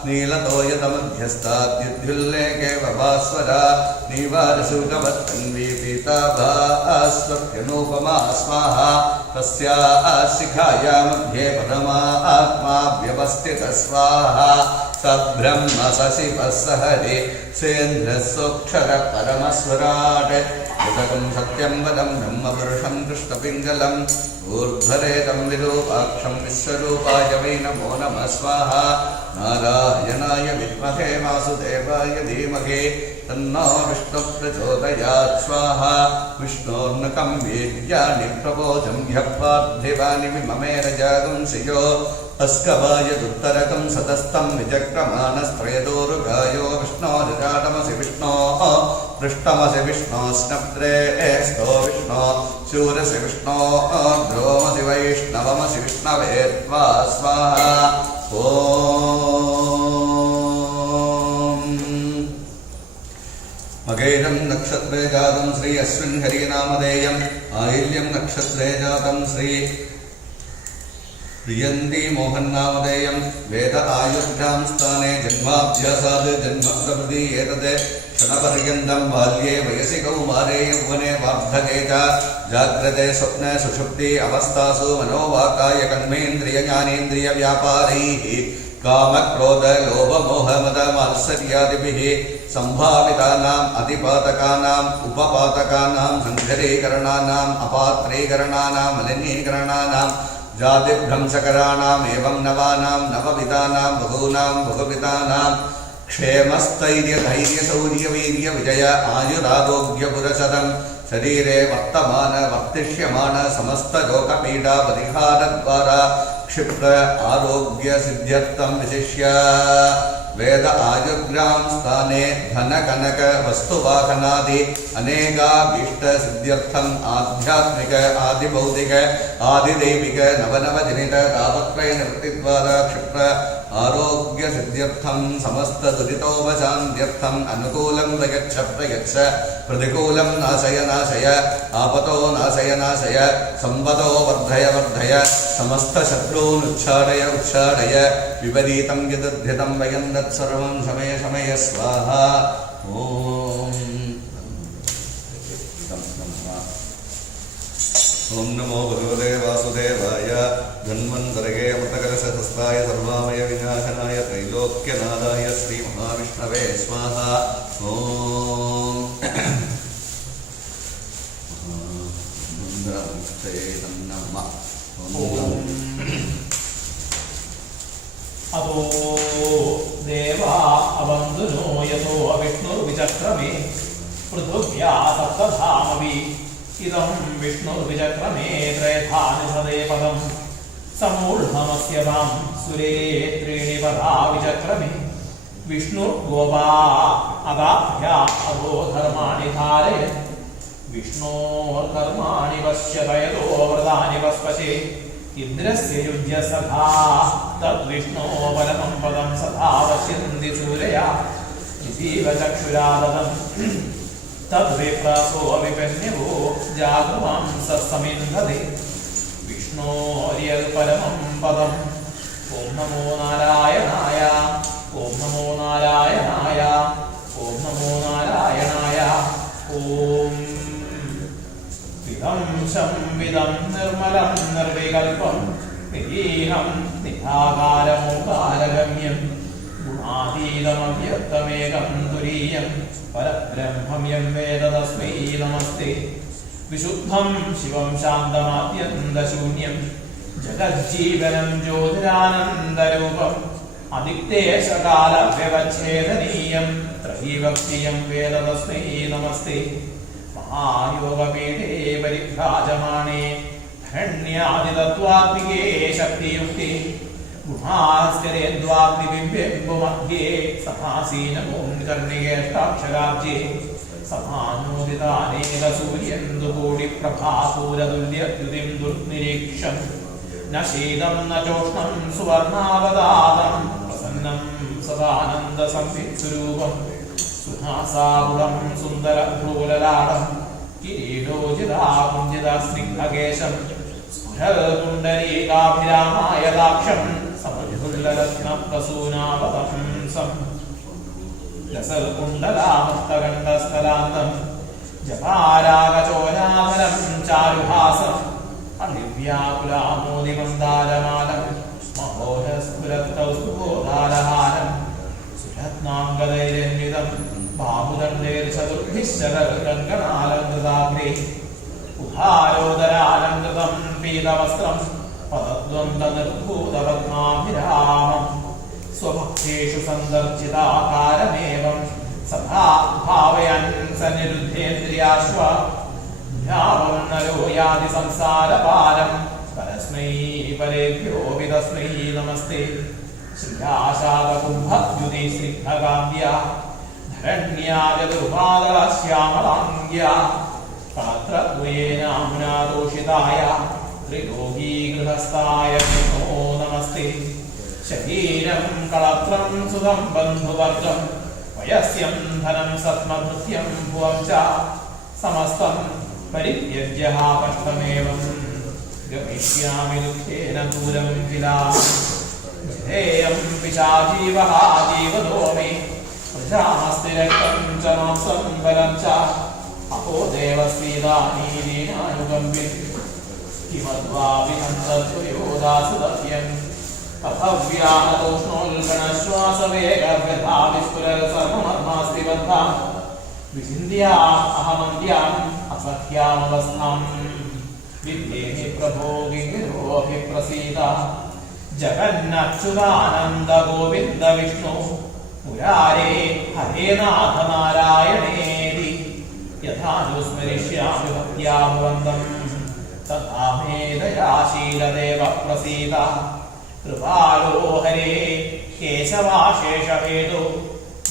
नीलतोयतमध्यस्ताद्युद्युल्लेखे वभास्वरा नीवारशुकवत्तन्वी पीताभास्वत्यनूपमा स्वाहा तस्याः शिखाया मध्ये परमा आत्मा व्यवस्थितः स्वाहा सब्रह्म सशिवः सहरि सेन्द्रः सोऽक्षरः परमस्वराट् युतकं सत्यं वदं ब्रह्मपुरुषं कृष्णपिङ्गलम् ऊर्ध्वरेतं विरूपाक्षं विश्वरूपाय वै नमो नमः स्वाहा नारायणाय विद्महे वासुदेवाय धीमहि तन्नो विष्णुः प्रचोदयात् स्वाहा विष्णोर्नकं वीर्याणि प्रबोधं ह्यः पार्थिवानि विममेन जागुंसियो अस्कवायदुत्तरकं सतस्तं विचक्रमाणस्त्रयदोरुगायो विष्णोरुजाटमसि विष्णोः पृष्ठमसि विष्णोस्नप्त्रे स्तो विष्णो शूरसि विष्णो ध्रुवमसि वैष्णवमसि विष्णवे त्वा स्वाहा ॐ मगैरं नक्षत्रे जातं श्री अश्विन् हरिनामधेयम् आहिल्यं नक्षत्रे जातं श्री प्रियन्ती मोहन्नामधेयं वेद आयुर्भ्यां स्थाने जन्माभ्यासाद् जन्मप्रभृति एतत् क्षणपर्यन्तं बाल्ये वयसि कौमारे यौवने वार्धके च जाग्रते स्वप्ने सुषुप्ति अवस्थासु मनोवाकाय कर्मेन्द्रियज्ञानेन्द्रियव्यापारैः कामक्रोध लोभमोहमद मात्सर्यादिभिः सम्भावितानाम् अतिपातकानाम् उपपातकानां सङ्घरीकरणानाम् अपात्रीकरणानां मलिनीकरणानां जातिभ्रंशकराणाम् एवं नवानां नवविधानां बहूनां बहुविधानां क्षेमस्थैर्यधैर्यशौर्यवीर्यविजय आयुरारोग्यपुरशतं शरीरे वर्तमान वर्तिष्यमाण समस्त लोकपीडा परिहारद्वारा क्षिप्र आरोग्य सिद्ध्यर्थं विशिष्य वेद आयुर्ग्राम स्थाने धन कनक वस्तुवाहनादि अनेकाभीष्ट सिद्ध्यर्थम आध्यात्मिक आदि भौतिक आदि दैविक नवनव जनित तापत्रय निवृत्ति द्वारा क्षिप्र आरोग्य सिद्ध्यर्थम समस्त दुरितोपशान्त्यर्थम अनुकूलं प्रयच्छ प्रतिकूलं नाशय नाशय आपतो नाशय नाशय संपदो वर्धय समस्त शत्रून् उच्छाडय विपरीतं यदुद्धितं वयं तत्सर्वं शमय स्वाहा ओम नमो भगवते वासुदेवाय धन्वन्तरगे अमृतकलशहस्ताय सर्वामय विनाशनाय त्रैलोक्यनाथाय श्री महाविष्णवे स्वाहा ओम अतो देवा अवन्दुनो यतो विष्णुर्विचक्रमे पृथिव्या सप्तधामवि इदं विष्णुर्विचक्रमे त्रयथा निषदे पदं समूढमस्य वां सुरे त्रीणि पदा विचक्रमे विष्णुर्गोपा अगाभ्या अधो धर्माणि धारय विष्णोर्कर्माणि पश्यतयतो व्रतानि पस्पशे इन्द्रस्य युज्य सखा तद्विष्णो परमं पदं सदा पश्यन्ति सूरया इतीव चक्षुराददम् तद्विप्रासो विपन्यवो जागृवां सत्समिन्धते विष्णोर्यत्परमं पदम् ॐ नमो नारायणाय ॐ नमो नारायणाय ॐ नमो नारायणाय ॐ विदं संविदं निर्मलं निर्विकल्पं निरीहं निराकारमोकारगम्यं गुणातीतमव्यक्तमेकं तुरीयं परब्रह्मं यं वेद तस्मै नमस्ते विशुद्धं शिवं शान्तमाद्यन्तशून्यं जगज्जीवनं ज्योतिरानन्दरूपम् अदिक्तेशकालव्यवच्छेदनीयं त्रयीभक्तियं वेद तस्मै नमस्ते महायोगपीठे परिभ्राजमाणे धरण्यादितत्त्वात्मिके शक्तियुक्ते गुहास्करे द्वाग्निबिम्बेम्बुमध्ये समासीनमोङ्कर्णिकेष्टाक्षराब्जे समानोदितानेकसूर्यन्दुकोटिप्रभासूरतुल्यद्युतिं दुर्निरीक्षम् न शीतं न चोष्णं सुवर्णावतातं प्रसन्नं सदानन्दसंवित्स्वरूपम् सुहासाकुलं सुन्दरभ्रूललाटं किरीटोजिताकुञ्जितस्निग्धकेशं स्फुरत्कुण्डलीकाभिरामायताक्षं समज्जुल्लरत्नप्रसूनावतंसं लसत्कुण्डलामुक्तकण्ठस्थलान्तं जपारागचोराधरं चारुहासम् अदिव्याकुलामोदिमन्दारमालं महोरस्फुरत्कौस्तुभोदारहारं सुरत्नाङ्गदैरन्वितं बाहुदण्डैर्चतुर्भिश्चरकङ्कणालङ्कृताग्रे उहारोदरालङ्कृतं पीतवस्त्रं पदद्वन्द्वनिर्भूतपद्माभिरामं स्वभक्तेषु सन्दर्जिताकारमेवं सदा भावयन् सन्निरुद्धेन्द्रियाश्व ध्यावं नरो याति संसारपारं परस्मै परेभ्योऽपि तस्मै नमस्ते श्रियाशातकुम्भद्युतिस्निग्धकाव्या धरण्या चतुर्पादश्यामलाङ्ग्या पात्रद्वयेनाम्ना दोषिताय त्रिलोकीगृहस्थाय नमो नमस्ते शरीरं कलत्रं सुतं बन्धुवर्गं वयस्यं धनं सत्मभृत्यं भुवं च समस्तं परित्यज्य कष्टमेवं गमिष्यामि दुःखेन दूरं किला ध्येयं पिशाचीवः जीवतो मे प्रजामस्ति रक्तं च मांसं बलं च अहो देवस्वीदानीदीनानुकम्पे किमद्वाभिहन्तद्वयोदासुदव्यं कथव्याहतोष्णोल्कणश्वासवेगव्यथा विस्फुरसर्वमर्मास्ति बद्धा विचिन्त्या अहमन्त्याम् असख्यामवस्थां विद्येहि प्रभो गिरिरोऽपि प्रसीद जगन्नच्युतानन्द गोविन्द विष्णु मुरारे हरे नाथ नारायणेति യഥാനുസ്മരിഷ്യാമി ഭക്ത്യാ ഭവന്തം തഥാ മേ ദയാശീലദേവ പ്രസീദ കൃപാലോ ഹരേ കേശവാശേഷഹേതു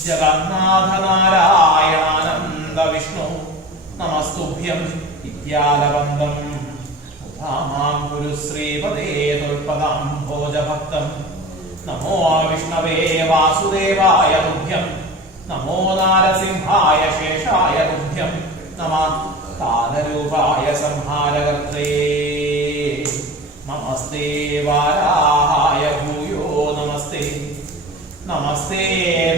ജഗന്നാഥ നാരായണാനന്ദ വിഷ്ണു നമസ്തുഭ്യം ഇത്യാലവന്തം മാം ഗുരു ശ്രീപദേ തുൽപദം ഭോജഭക്തം നമോ വിഷ്ണവേ വാസുദേവായ തുഭ്യം നമോ നാരസിംഹായ ശേഷായ തുഭ്യം നമഃ കാലരൂപായ സംഹാരകർത്തേ നമസ്തേ വാരാഹായ ഭൂയോ നമസ്തേ നമസ്തേ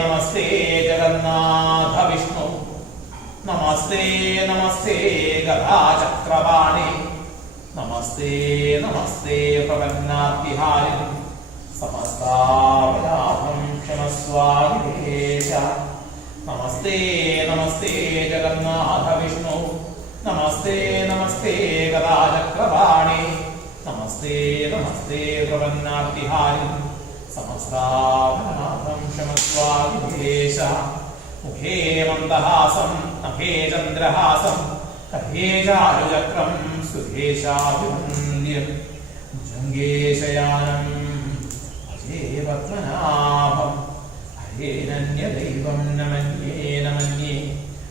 നമസ്തേ ജഗന്നാഥ വിഷ്ണു നമസ്തേ നമസ്തേ ഗദാചക്രപാണി നമസ്തേ നമസ്തേ പ്രപന്നാർത്തിഹാരി സമസ്താപരാധം ക്ഷമസ്വാമിദേശ നമസ്തേ നമസ്തേ ജഗന്നാഥ വിഷ്ണു നമസ്തേ നമസ്തേ ഗദാചക്രപാണി നമസ്തേ നമസ്തേ പ്രപന്നാർത്തിഹാരി സമസ്താപരാധം ക്ഷമസ്വാമിദേശ മുഖേ മന്ദഹാസം നഖേ ചന്ദ്രഹാസം കർഹേ ചാരുചക്രം സുധേശാഭിവന്ദ്യം ഭുജംഗേ ശയാനം അജേ പത്മനാഭം ഹരേനന്യദൈവം ന മന്യേ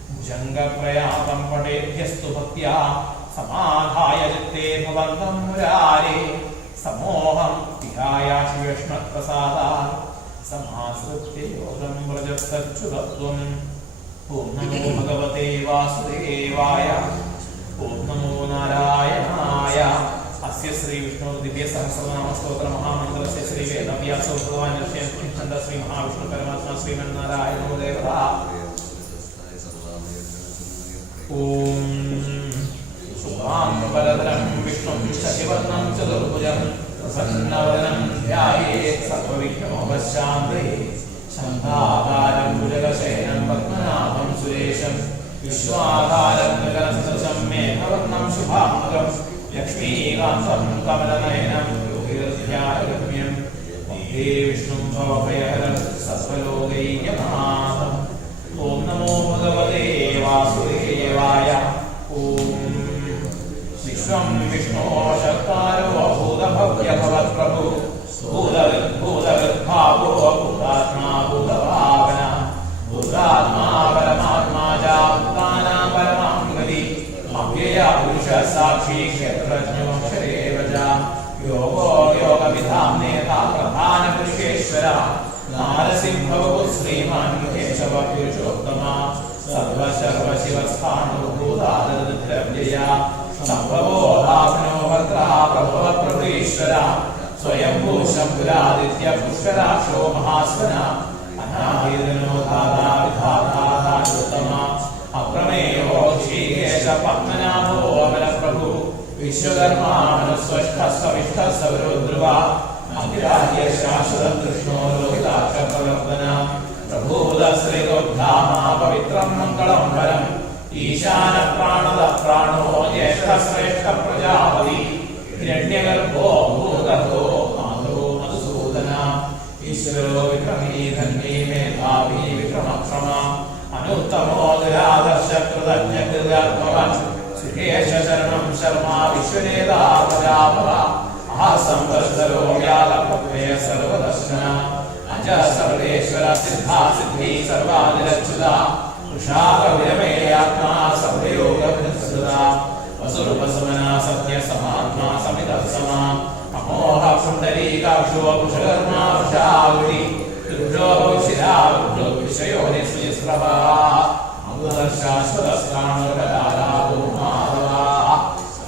ഭുജംഗപ്രയാസം പടേഭ്യസ്തു ഭക്ത്യാ സമാധായ ചിത്തേ ഭവന്തം മുരാരേ സമോഹം വിഹായാശി വിഷ്ണുപ്രസാദാത് സമാശ്രിത്യ യോഗം വ്രജസച്യുതത്വം ഓം നമോ ഭഗവതേ വാസുദേവായ ഓം നമോ നാരായണായ അസ്യ ശ്രീ വിഷ്ണു ദിവ്യ സഹസ്രനാമ സ്തോത്ര മഹാമന്ത്രസ്യ ശ്രീ വേദവ്യാസോ ഭഗവാൻ ഛന്ദ ശ്രീ മഹാവിഷ്ണു പരമാത്മാ ശ്രീമന്നാരായണോ ദേവത ഓം ശുഭാം വരദരം വിഷ്ണും ശശിവർണം ചതുർഭുജം പ്രസന്നവദനം ധ്യായേത് സർവവിഘ്നോപശാന്തയേ ശംഖാകാരം ഭുജഗശയനം പത്മനാഭം സുരേശം വിശ്വാകാരം ഗഗനസദൃശം മേഘവർണം ശുഭാംഗം ലക്ഷ്മീകാന്തം കമലനയനം യോഗിർധ്യാനഗമ്യം വന്ദേ വിഷ്ണും ഭവഭയഹരം സർവലോകൈക്യനാഥം ഓം നമോ ഭഗവതേ വാസുദേവായ ഓം വിശ്വം വിഷ്ണോ ശക്താരോ ഭൂതഭവ്യഭവത്പ്രഭു ഭൂതവിദ്ഭാവോ ഭൂതാത്മാ ഭൂതഭാവന ഭൂതാത്മാ പരമാത്മാ ച ഭൂതാനാം പരമാം ഗതി അവ്യയ പുരുഷ സാക്ഷി ക്ഷേത്രജ്ഞോക്ഷരേവ ച യോഗോ യോഗവിധാം നേതാ പ്രധാന പുരുഷേശ്വര നാരസിംഹവു ശ്രീമാൻ കേശവ പുരുഷോത്തമ സർവശർവ ശിവസ്ഥാണോ ഭൂതാദ്രവ്യയ സംഭവോ ഹാസനോ ഭർത്താ പ്രഭവ പ്രഭുരീശ്വര സ്വയംഭൂ ശംഭുരാദിത്യ പുഷ്കരാക്ഷോ മഹാസ്വന അനാഹീതനോ ധാതാ വിധാതാ അപ്രമേയോ ഋഷികേശ പത്മനാഭോ അമലപ്രഭു വിശ്വകർമാ മനസ്വഷ്ടസ്വവിഷ്ടസ്വരുദ്രുവ അഖിലാഹ്യ ശാശ്വതം കൃഷ്ണോ ലോഹിതാക്ഷ പ്രവർത്തന പ്രഭൂത ശ്രീഗോദ്ധാമാ പവിത്രം മംഗളം വരം ഈശാന പ്രാണദ പ്രാണോ ജ്യേഷ്ഠ ശ്രേഷ്ഠ പ്രജാപതി ഹിരണ്യഗർഭോ ഭൂഗർഭോ മാധവോ മധുസൂദന ഈശ്വരോ വിക്രമീ ധന്യേ മേധാവി വിക്രമക്ഷമ അനുത്തമോ ദുരാദർശ കൃതജ്ഞ കൃതാത്മവൻ സുഖേശ ശരണം ശർമാ വിശ്വനേതാ പ്രജാപവ ആസംവത്സരോ വ്യാലഭവേ സർവദർശന അജ സർവേശ്വര സിദ്ധാ സിദ്ധി സർവാനിരച്യുത ഉഷാകവിരമേയാത്മാ സർവയോഗ വസുരൂപസമന സത്യ സമാത്മാ സമിതസമ അമോഹ പുണ്ഡരീകാക്ഷോ കുശകർമാ വൃഷാവതി രുദ്രോ ശിരാവൃദ്ധോ വിഷയോ നിസ്വസ്രവ അമൃതശാശ്വതസ്ഥാണോപകാരാവോ മാധവ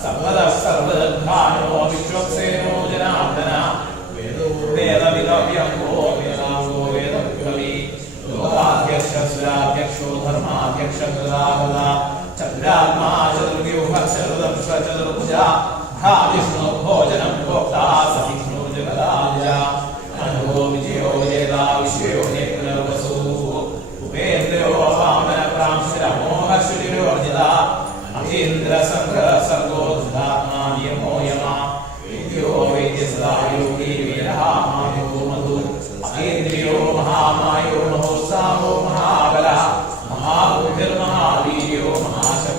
സർവദ സർവദാനോ വിശ്വക്സേനോ ജനാർദ്ദന വേദവിദവ്യമോ വേദാവോ വേദവികവി ലോകാധ്യക്ഷ സുരാധ്യക്ഷോ ധർമാധ്യക്ഷ കൃതാവത ചതുരാത്മാ ചതുർവ്യൂഹ ചതുർദംശ ചതുർഭുജ വിഷ്ണു ഭോജനം ഭോക്താ സഹിഷ്ണു ജഗദാജ അനുഭോ വിജയോ ജേതാ വിശ്വയോ നേത്രവസൂ ഉപേന്ദ്രയോ വാമന പ്രാംശരമോഹശുരിരോർജിത അഹീന്ദ്ര സംഘ സർഗോദ്ധാത്മാ യമോ യമ വിദ്യോ വൈദ്യസദാ യോഗി വീരഹാമായോ മധു അഹീന്ദ്രിയോ മഹാമായോ മഹോത്സാഹോ മഹാബല മഹാബുദ്ധിർമഹാവീര്യോ മഹാശക്തി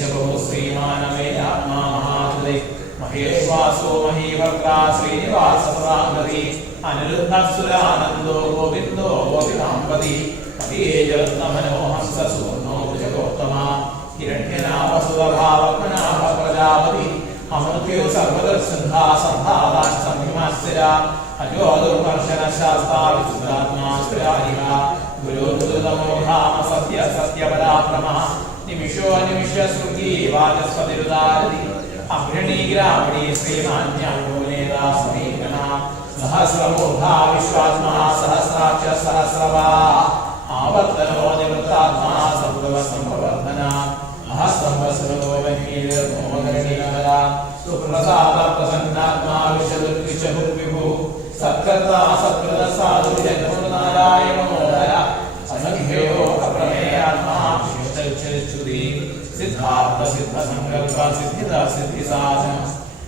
केशवो श्रीमानमेयात्मा महाजुले महेश्वासो महीवर्त्रा श्रीनिवासपुराङ्गति अनिरुद्धसुरानन्दो गोविन्दो गोविदाम्बति पतियेजरत्नमनोहंससूर्णो भुजगोत्तमा हिरण्यनाभसुरभावग्नाभ प्रजापति अमृत्यो सर्वदर्शन्धा सन्धादाश्चमिमास्तिरा अजो दुर्वर्शनशास्ता विशुद्धात्मा स्थिरारिहा गुरुर्गुरुतमो धाम सत्य सत्यपराक्रमः निमिषो निमिषश्रुति वाचस्पतिरुदारति अग्रणीग्रामणी श्रीमान्यायो नेता समीकना सहस्रमूर्धा विश्वात्मा सहस्राक्ष सहस्रवा आवर्तनो निवृत्तात्मा सर्वसंप्रवर्धना अहस्तंभस्वरो वहीर्मोदनीकरा सुप्रसादप्रसन्नात्मा विशदुर्विशभुर्विभुः सत्कर्ता सत्कृतसाधु जन्मनारायणोदय असंख्यो अप्रमेयात्मा शिष्टच्युति सिद्धार्थसिद्धसङ्कल्प सिद्धिदा सिद्धिसाधन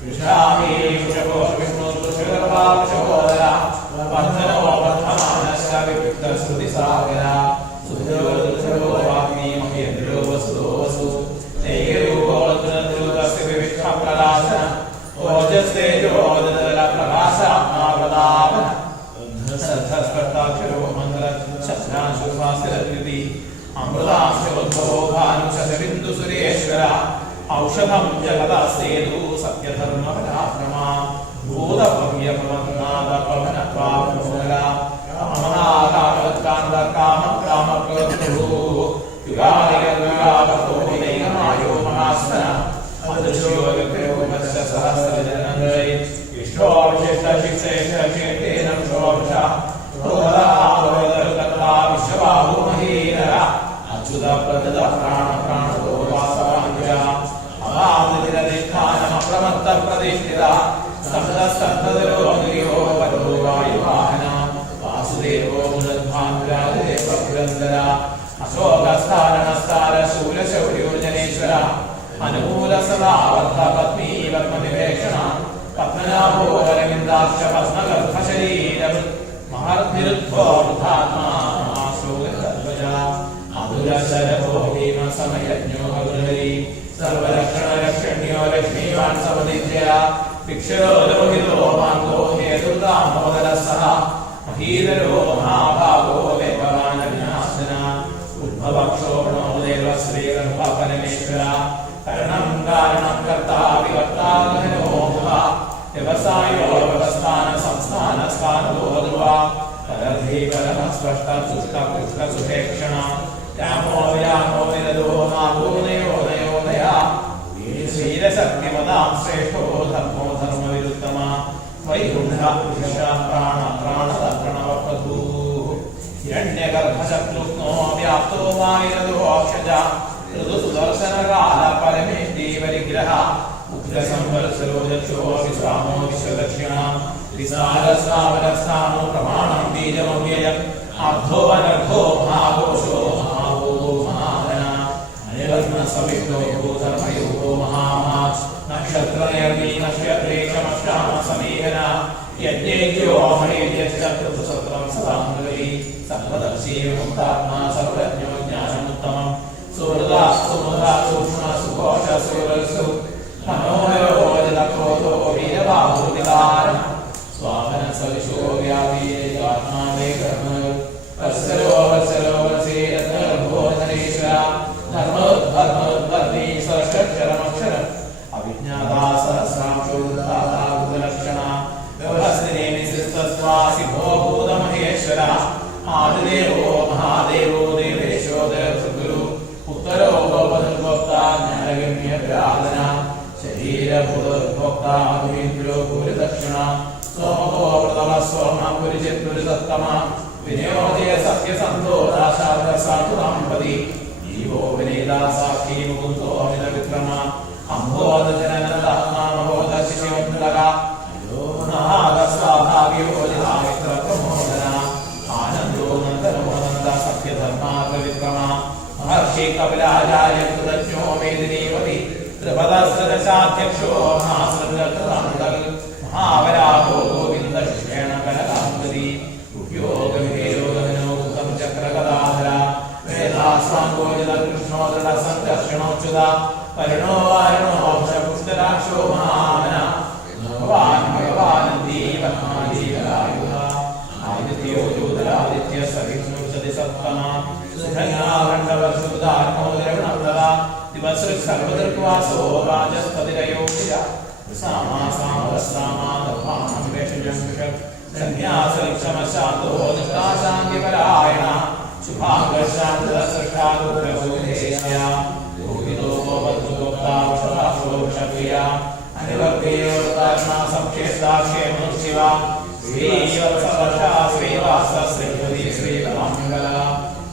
विश्रामी वृषभो विष्णुर्वृषगर्भा वृषभोदरा वर्धनो वर्धमानश्च विविक्तश्रुतिसागरा सुधीर्वृषभो वाग्मी महेन्द्रो वसुदो वसु नैकेरूपो द्रुतस्य विविक्तप्रकाशन ओजस्तेजोदलप्रकाशात्मा प्रतापन सद्धस्पर्ताक्षरो मन्त्र शस्त्रांशुभास्तिरकृति अमृतांशोद्भवो भानुशतबिन्दुसुरेश्वर औषधं जगदस्तेदु सत्यधर्मपराक्रमा भूतभव्यपवन्नादपवनत्वाप्नोदरा कामनाकामत्कान्तकामकामप्रभुः युगादिगर्युगावतो विनयमायो महास्मर अदृश्यो विप्रयोगस्य सहस्रजननन्दय इष्टो विशिष्टशिक्षेषेतेन विश्ववृषः प्रोदरावदर्कर्ता विश्वबाहु महीरः अच्युत प्रदद प्राणतो वासवाञ्जः अवामनिरदिष्ठानमप्रमत्तप्रतिष्ठितः स्तब्धस्तब्धदरो वरो वायुवाहन वासुदेवो मुदद्भानुराजदेवपुरन्दर अशोकस्तारणस्तार शूलशौर्योर्जनेश्वर अनुकूल सदा वर्तपत्नी वर्मनिवेक्षण पद्मनाभो वरविन्दाक्ष पद्मगर्भशरीरम् महर्निरुद्धो वृद्धात्मा महाशोकध्वजा अधुरशरभो भीमसमयज्ञो अग्रहरी सर्वलक्षणलक्षण्यो लक्ष्मीवान् समदित्या भिक्षरो लोहितो मान्तो हेतुर्दामोदरः सह महीधरो महाभागो वेपवानन्यासना उद्भवक्षोभणो देव श्रीगर्भपरमेश्वर करणं कारणं कर्ता विवर्ता गहनो भुवा व्यवसायो व्यवस्थान संस्थान स्थानो ध्रुवा परधि परमस्पष्ट तुष्ट पुष्ट सुपेक्षण यामो व्यामो निरदो मागो नयो नयोदया वीरशक्तिमदां श्रेष्ठो धर्मो धर्मविरुत्तमा वैकुण्ठ ईशा प्राण प्राणद प्रणवप्रभुः हिरण्यगर्भशत्रुघ्नो व्याप्तो वायुरदो अक्षजा ऋतुसुदर्शनकाल परमेष्टि परिग्रह उग्रसंवत्सरो दक्षो विश्रामो विश्वदक्षिणा विशालस्थावरस्थानो प्रमाणं बीजमव्ययम् अर्धोऽनर्धो महाघोषो महाभो महाधना अनिर्वण्णसवितो भूधर्मयुगो महामास् नक्षत्रनिर्मी नक्षत्रेशमष्टाम समीहना यज्ञेज्यो महेज्यश्च ऋतुसत्रं सदाङ्गली सर्वदर्शी मुक्तात्मा सर्वज्ञो ज्ञानमुत्तमम् सुहृदास्तु मुदासूक्ष्म सुकोश सुरसु मनोहरो जलक्रोधो वीरबाहुदितारः स्वामन सविशो व्यापीत्मा वेगर्म वत्सरो वत्सरो वत्सेरत्नर्भोधनेश्वर धर्मोद्धर्मोद्धर्मी सरक्षरमक्षरम् अभिज्ञाता सहस्रांशो दाता बुधलक्षणा व्यवस्थिने निसृष्टस्वासि भो भूतमहेश्वर आदिदेवो महादेवो देवेशो देवसद्गुरु उत्तरो गोपदुर्भोक्ता ज्ञानगम्यप्राधना शरीरभूतोद्भोक्ता अभिन्द्रो भूरिदक्षिणा सोमो प्रथमः सोमः पुरिचित्पुरिसत्तमः विनियोदय सत्यसन्तो दाशार्धसाधुदाम्पति जीवो विनीता साक्षी मुकुन्दो अमितविक्रमा अम्भोदजननदात्मा महोदशिशोन्दका नागस्वाभाव्योजितामित्रप्रमोदना आनन्दो नन्दनमोनन्द सत्यधर्माग्रविक्रमा महर्षि कपिलाचार्य कृतज्ञो मेदिनीवति त्रिपदस्रदशाध्यक्षो महासृगकृतान्दल् महावराहो गोविन्दशिष्येण कनकाङ्गदी गुह्योगविहेयोगविनो कृतं चक्रगदाधरा वेदास्वाङ्गोजितकृष्णो दृढसङ्कर्षणोच्युता വരുണോ വാരുണോ പുഷ്ടരാക്ഷോ മഹാമന ഭഗവാൻ ദീപനാദീപനായുധ ആദിത്യോ ജ്യോതിരാദിത്യ സവിഷ്ണുർസതി സത്വമ സുധന്യാഖണ്ഡവസുധാത്മോ ദ്രവണപ്രദ ദിവസൃക് സർവദൃക്വാസോ രാജസ്പതിരയോഗ്യ സാമാസാമവസ്രാമാദഭാനം വേഷജം വിഷക് സന്യാസക്ഷമശാന്തോ നിഷ്ഠാശാന്തിപരായണ ശുഭാംഗശാന്തസൃഷ്ടാദുർഗോധേയ യോഗിതോ ഗോപദ്ഗോപ്താവഷഭാഷോഷപ്രിയ അനിവർഗേയോർത്താരണ സംക്ഷേഷ്ടാക്ഷേമശിവ ശ്രീവത്സവർഷ ശ്രീവാസ ശ്രീപതി ശ്രീമംഗല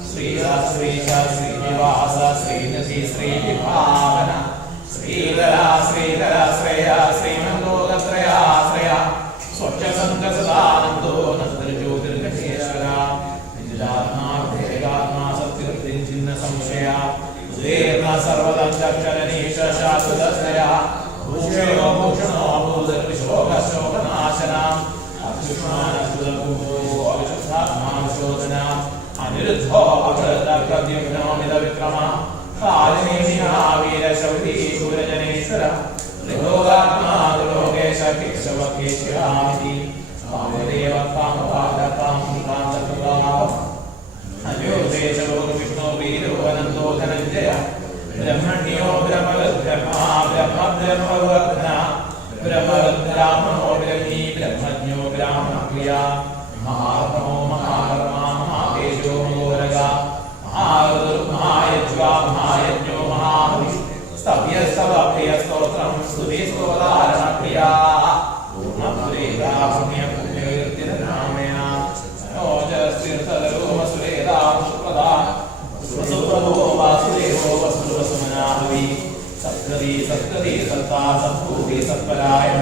ശ്രീശ്രീശ ശ്രീനിവാസ ശ്രീനതി ശ്രീവിഭാവന ശ്രീധര ശ്രീധര ശ്രേയ ശ്രീമന്തോത്രയാശ്രയ സ്വച്ഛസംഗസദാനന്ദോ നന്ദജ്യോതിർഗണേശ്വര നിജാത്മാ സത്യർത്തിഞ്ചിന്ന സംശയ ഉദീർണ സർവദക്ഷരണീശ ശാശ്വതസ്തയ ഭൂഷയോ ഭൂഷണോ ഭൂതർവിശോകശോകനാശന അത്യുഷ്മാനസുതഭൂതോ അവിശുദ്ധാത്മാവിശോധന അനിരുദ്ധോ അകൃതകൃത്യുഗ്നോ മിതവിക്രമ കാലിനീവീരശൗരി സൂരജനേശ്വര ത്രിലോകാത്മാ ത്രിലോകേശ കേശവകേശ്വരാമി കാമദേവ കാമപാദകാം കാന്തകൃതാം അന്യോദേശോ വിഷ്ണു വീരോ അനന്തോ ധനഞ്ജയ ബ്രഹ്മണ്യോ ബ്രഹ്മബ്രഹ്മാ ബ്രഹ്മബ്രഹ്മവർദ്ധന ബ്രഹ്മബ്രാഹ്മണോ ബ്രഹ്മീ ബ്രഹ്മജ്ഞോ ബ്രാഹ്മണപ്രിയ മഹാത്മോ മഹാകർമാ മഹാതേജോ മഹോരഗ മഹായജ്വാ മഹായജ്ഞോ മഹാഹവി സ്തവ്യസ്തവപ്രിയ സ്തോത്രം സ്തുതി സ്തോതാരണപ്രിയ പൂർണ്ണപുരേതാ പുണ്യപുണ്യകീർത്തിരനാമേന ഓജസ്തീർത്ഥതരോമസുരേതാ സുപ്രദാ സുപ്രഭോ വാസുദേവോ വസുമനാഹവി സത്കൃതി സത്കൃതി സത്താ സത്ഭൂതി സത്പരായണ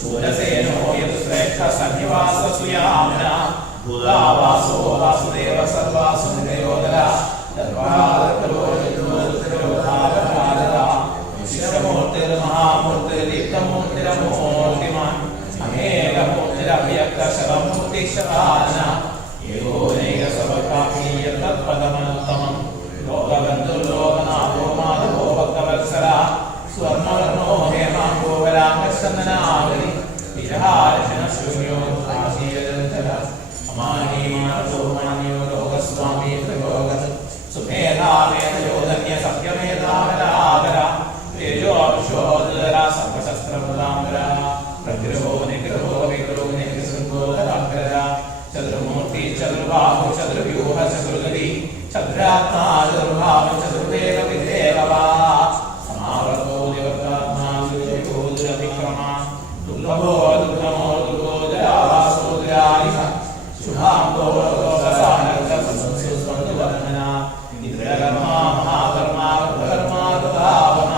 ശൂരസേനോ യതുശ്രേഷ്ഠ സന്നിവാസ സുയാമന ഭൂതാവാസോ വാസുദേവ സർവാസുദേവോദര മഹാമൂർത്തിർദീപ്തമൂർത്തിരമൂർത്തിമാൻ അനേകമൂർത്തിരഭ്യക്തശരമൂർത്തിശതാന ഏകോനൈകസവകാപീയതത്പദമനുത്തമം ലോകബന്ധുർലോകനാഥോ മാധവോ ഭക്തവത്സല സ്വർണ്ണവർണോ ഹേമാംഗോവരാംഗസ്കന്ദനാവലി വിരഹാരശനശൂന്യോ ആശീലജല അമാനീമാനസോ മാന്യോ ലോകസ്വാമി ത്രിലോകത് സുമേധാമേധയോധന്യ സത്യമേധാമരാധര തേജോഭിഷോധര സർവശസ്ത്രപ്രദാമര പ്രഗ്രഹോ നിഗ്രഹോ വിഗ്രഹോ നിഗ്രഹോധരാഗ്രര ചതുർമൂർത്തി ചതുർബാഹു ചതുർവ്യൂഹ ചതുർഗതി ചതുരാത്മാ ചതുർഭാവ ചതുർദേവ വിദേവ സമാവർത്തോ ദിവത്താത്മാ ദുരവിക്രമ ദുർലഭോ ദുർഗമോ ദുർഗോദരാവാസോദരായിഹ ശുഭാംബോ ലോകസാനർഗ സംസ്കൃതവർദ്ധന ഇന്ദ്രകർമാ മഹാകർമാ കർമാ കഥാവന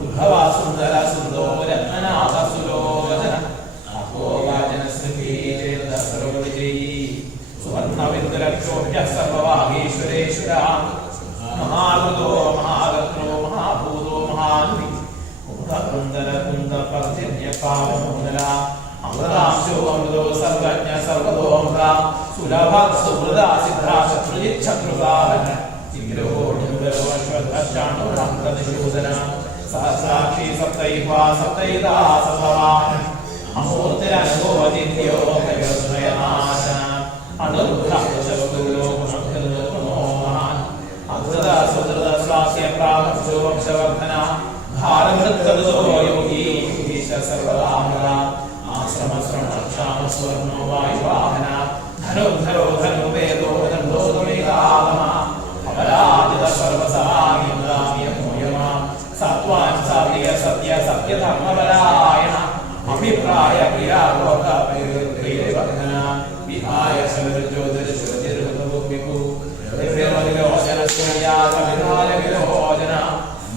ഉദ്ഭവാ സുന്ദര സുന്ദോ രത്നനാഥ സുലോചന അഹോവാചന ശ്രീ സർവവിജയീ സുവർണവിന്ദരക്ഷോഭ്യ സർവവാഗീശ്വരേശ്വര മഹാകൃതോ മഹാകർത്തോ മഹാഭൂതോ മഹാനുതി കുന്ദര കുന്ദ പർജന്യ പാവമോദര അമൃതാംശോ അമൃതോ സർവജ്ഞ സർവതോമൃത സുലഭ സുഹൃദ സിദ്ധ ശത്രുജിത് ശത്രുസാഹന ചിഗ്രഹോ ഡിംബരോ അശ്വത്ഥാണുരംപ്രതിശൂദന സഹസ്രാക്ഷി സപ്തൈവാ സപ്തൈതാ സഭവാൻ അമൂർത്തിരനുഭവജിത്യോ ഭയോസ്മയനാശന അനുഗ്രഹോമോഹാൻ അധൃത സുധൃത സ്വാസ്യ പ്രാപ്തോ വംശവർദ്ധന ഭാരമൃത്തോ യോഗീ സർവകാമര ആശ്രമശ്രമക്ഷാമസ്വർണോ വായുവാഹന ധനുധരോ ധനുവേദോ ധനുധോമേകാമ അപരാജിത സർവസഹായമോയമ സത്വാൻ സാധിക സത്യ സത്യധർമ്മപരായണ അഭിപ്രായ പ്രിയാലോകന വിഹായ ശബരജ്യോതിർജ്യോതിർഹൃതഭൂമിഭൂ ദിവ്യമതിലോചന സൂര്യാകവിധായ വിലോചന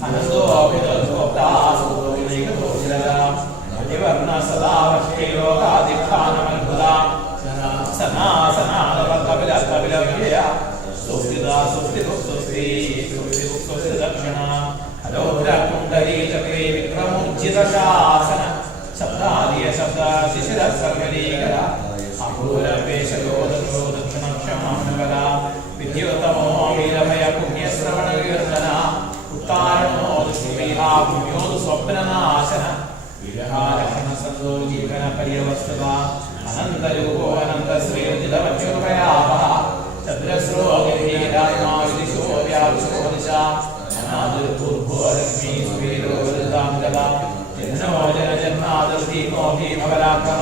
അനന്തോഭിതോക്താസുതോജന അധിവർണ സദാവക്ഷേ ലോകാധിഷ്ഠാനമത്ഭുത സനാസനാദവകവിലകവിലവ്യയ സുസ്ഥിതാ സുസ്ഥിതു സുസ്ഥി സുസ്ഥിതു സുസ്ഥിദക്ഷണ അലോദ്രകുണ്ഡലീ ചക്രേ വിക്രമോജ്ജിത ശാസന ശബ്ദാദിയ ശബ്ദ ശിശിര സർവലീകര അപൂരവേശലോദോ ദക്ഷണക്ഷമാനകര വിദ്യോത്തമോ വീരഭയ പുണ്യശ്രവണ കീർത്തന ഉത്താരണോ ദുഷ്മീഹ പുണ്യോതു സ്വപ്നനാശന വിരഹാലക്ഷണ സന്തോ ജീവന പര്യവസ്തുത അനന്തരൂപോ അനന്തശ്രീർജിതവച്യുപയാപ ചന്ദ്രശ്രോഗിരീരാത്മാവിദിശോ വ്യാപിശോ ദിശ അനാദിർഭൂർഭോ ലക്ഷ്മീ സുവീരോ വൃതാംഗത ജനോ ജനജന്മാതിർദീപോ ഭീമപരാക്രമ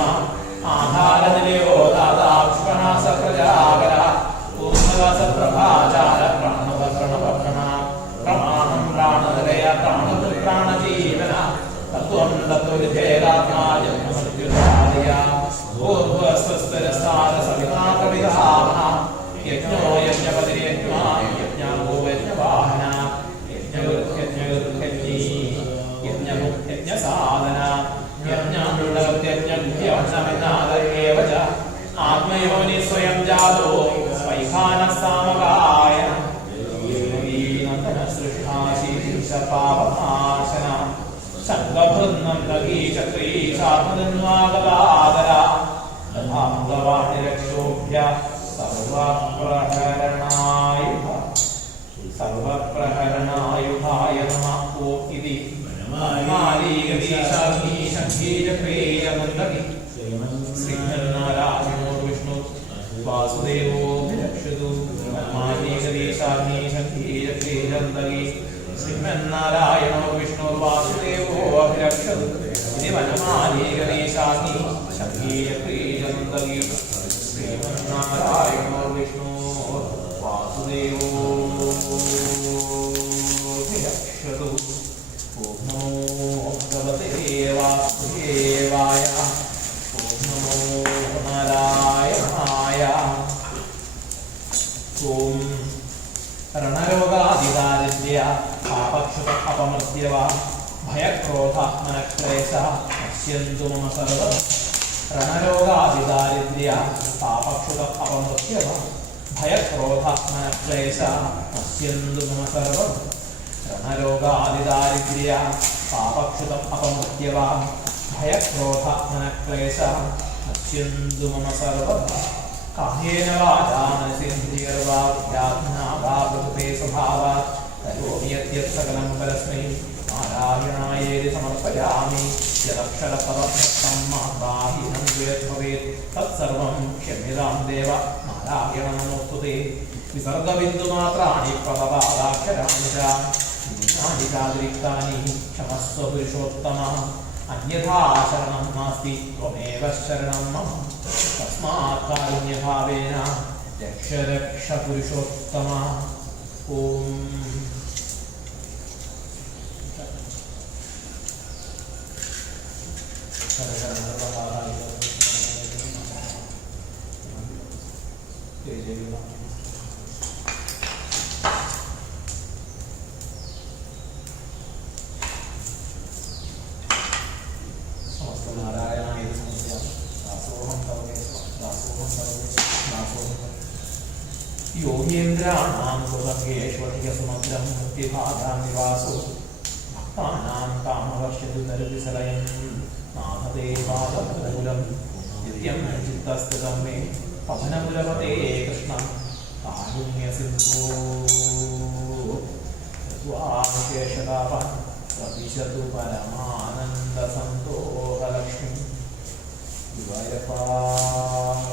ആഹാരനിലയോ ദാതാക്ഷണാസ പ്രജാകര പൂർണ്ണദാസപ്രഭാചാര പ്രണവ പ്രണവ പ്രമാണം പ്രാണനിലയ പ്രാണജീവന തത്വം തത്വവിധേരാത്മാ ജന്മമൃത്യുരാദിയ പൂർവസ്വസ്ഥരസ്ഥാന സവിതാ കവിതാമ യജ്ഞോ യജ്ഞപതിരേജ്ഞാ യജ്ഞാഗോ യജ്ഞവാഹന യജ്ഞസാധന യജ്ഞാമൃതയജ്ഞ ആത്മയോനി സ്വയം ജാതോ വൈഖാനസാമകായ സൃഷ്ടാശീർഷപാപനാശന സംഗഭൃന്നീചക്രീശാത്മതന്വാഗതാദര ഭഗവാനിരക്ഷോഭ്യ സർവപ്രഹരണായുധായ നമഃ ഓം ഇതി ശ്രീമന്നാരായണോ വിഷ്ണു വാസുദേവോ രക്ഷതു ശ്രീമന്നാരായണോ വിഷ്ണു വാസുദേവോ അഭിരക്ഷതു വനമാലീകദേശാഗ്നി ശംഖീരക്രീരന്ദഗി ശ്രീമന്നാരായണോ വിഷ്ണു വാസുദേവോ അഭിരക്ഷതു ഓം നമോ ഭഗവതേ വാസുദേവായ ഓം നമോ നാരായണായ ഓം രണരോഗാധികാരജ്യ പാപക്ഷുത അപമൃത്യവ ഭയക്രോധാത്മനക്ലേശ നശ്യന്തു മമ സർവ രണരോഗാധികാരജ്യ പാപക്ഷുത അപമൃത്യവ ഭയക്രോധാത്മനക്ലേശ നശ്യന്തു മമ സർവ രണരോഗാധികാരജ്യ പാപക്ഷുത അപമൃത്യവ ഭയക്രോധാത്മനക്ലേശ നശ്യന്തു മമ സർവ കായേന വാചാ മനസേന്ദ്രിയർവാ വിദ്യാത്മനാ വാ പ്രകൃതേ സ്വഭാവാത് കരോമി യദ്യത് സകലം പരസ്മൈ നാരായണായേതി സമർപ്പയാമി യദക്ഷരപദഭ്രഷ്ടം മാത്രാഹീനം ദ്വേത് തത്സർവം ക്ഷമ്യതാം ദേവ നാരായണ നമോസ്തുതേ വിസർഗബിന്ദുമാത്രാണി പ്രഭവാദാക്ഷരാണി ചാതിരിക്താനി ക്ഷമസ്വ പുരുഷോത്തമ അന്യഥാ ശരണം നാസ്തി ത്വമേവ ശരണം മമ തസ്മാത് കാരുണ്യഭാവേന രക്ഷ രക്ഷ പുരുഷോത്തമ ഓം योगेन्द्राणां सुभगेश्वरियसुमग्रं मुक्तिभागां निवासो भक्तानां कामवर्षतु दर्विसलयं नाथदेवादमूलं नित्यं चित्तस्थितं मे पवनमुलपते कृष्ण कारुण्यसिन्धो त्वाशेषतापन् प्रविशतु परमानन्दसन्तोषलक्ष्मी दिवायपाश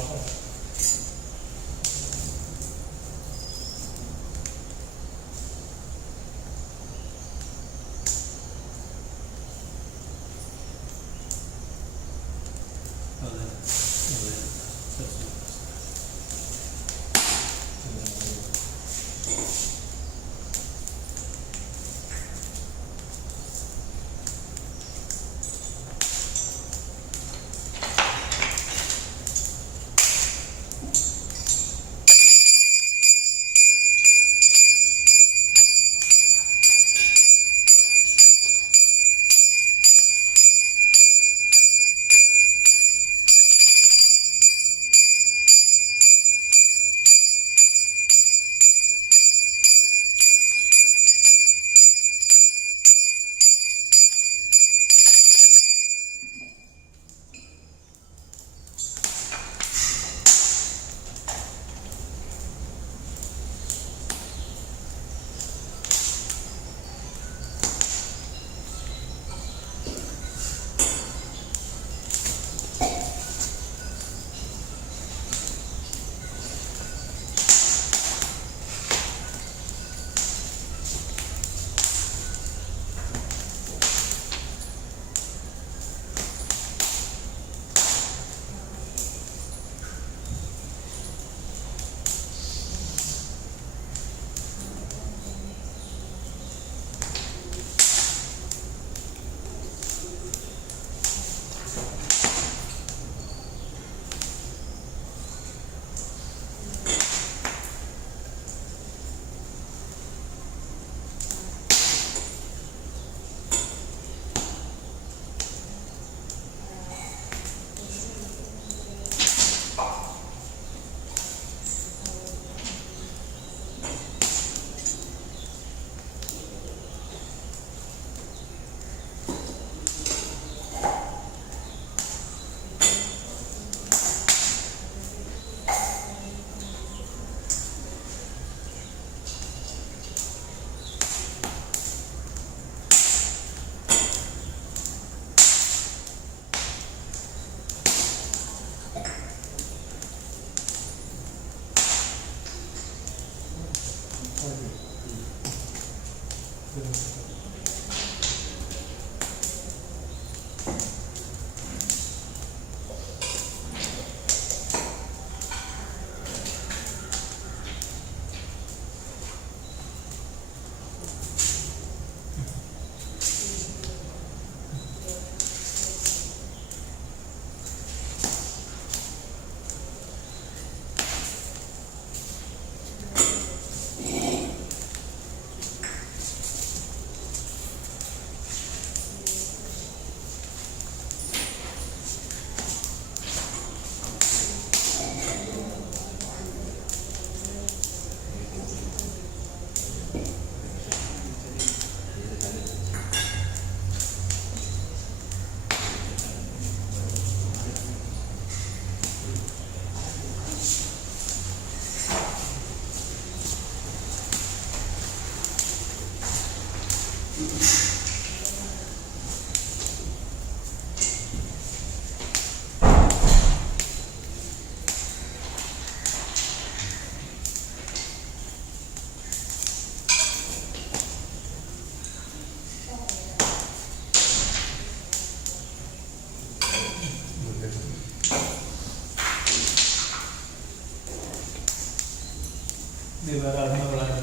ദീപാരാധനകളാണ്.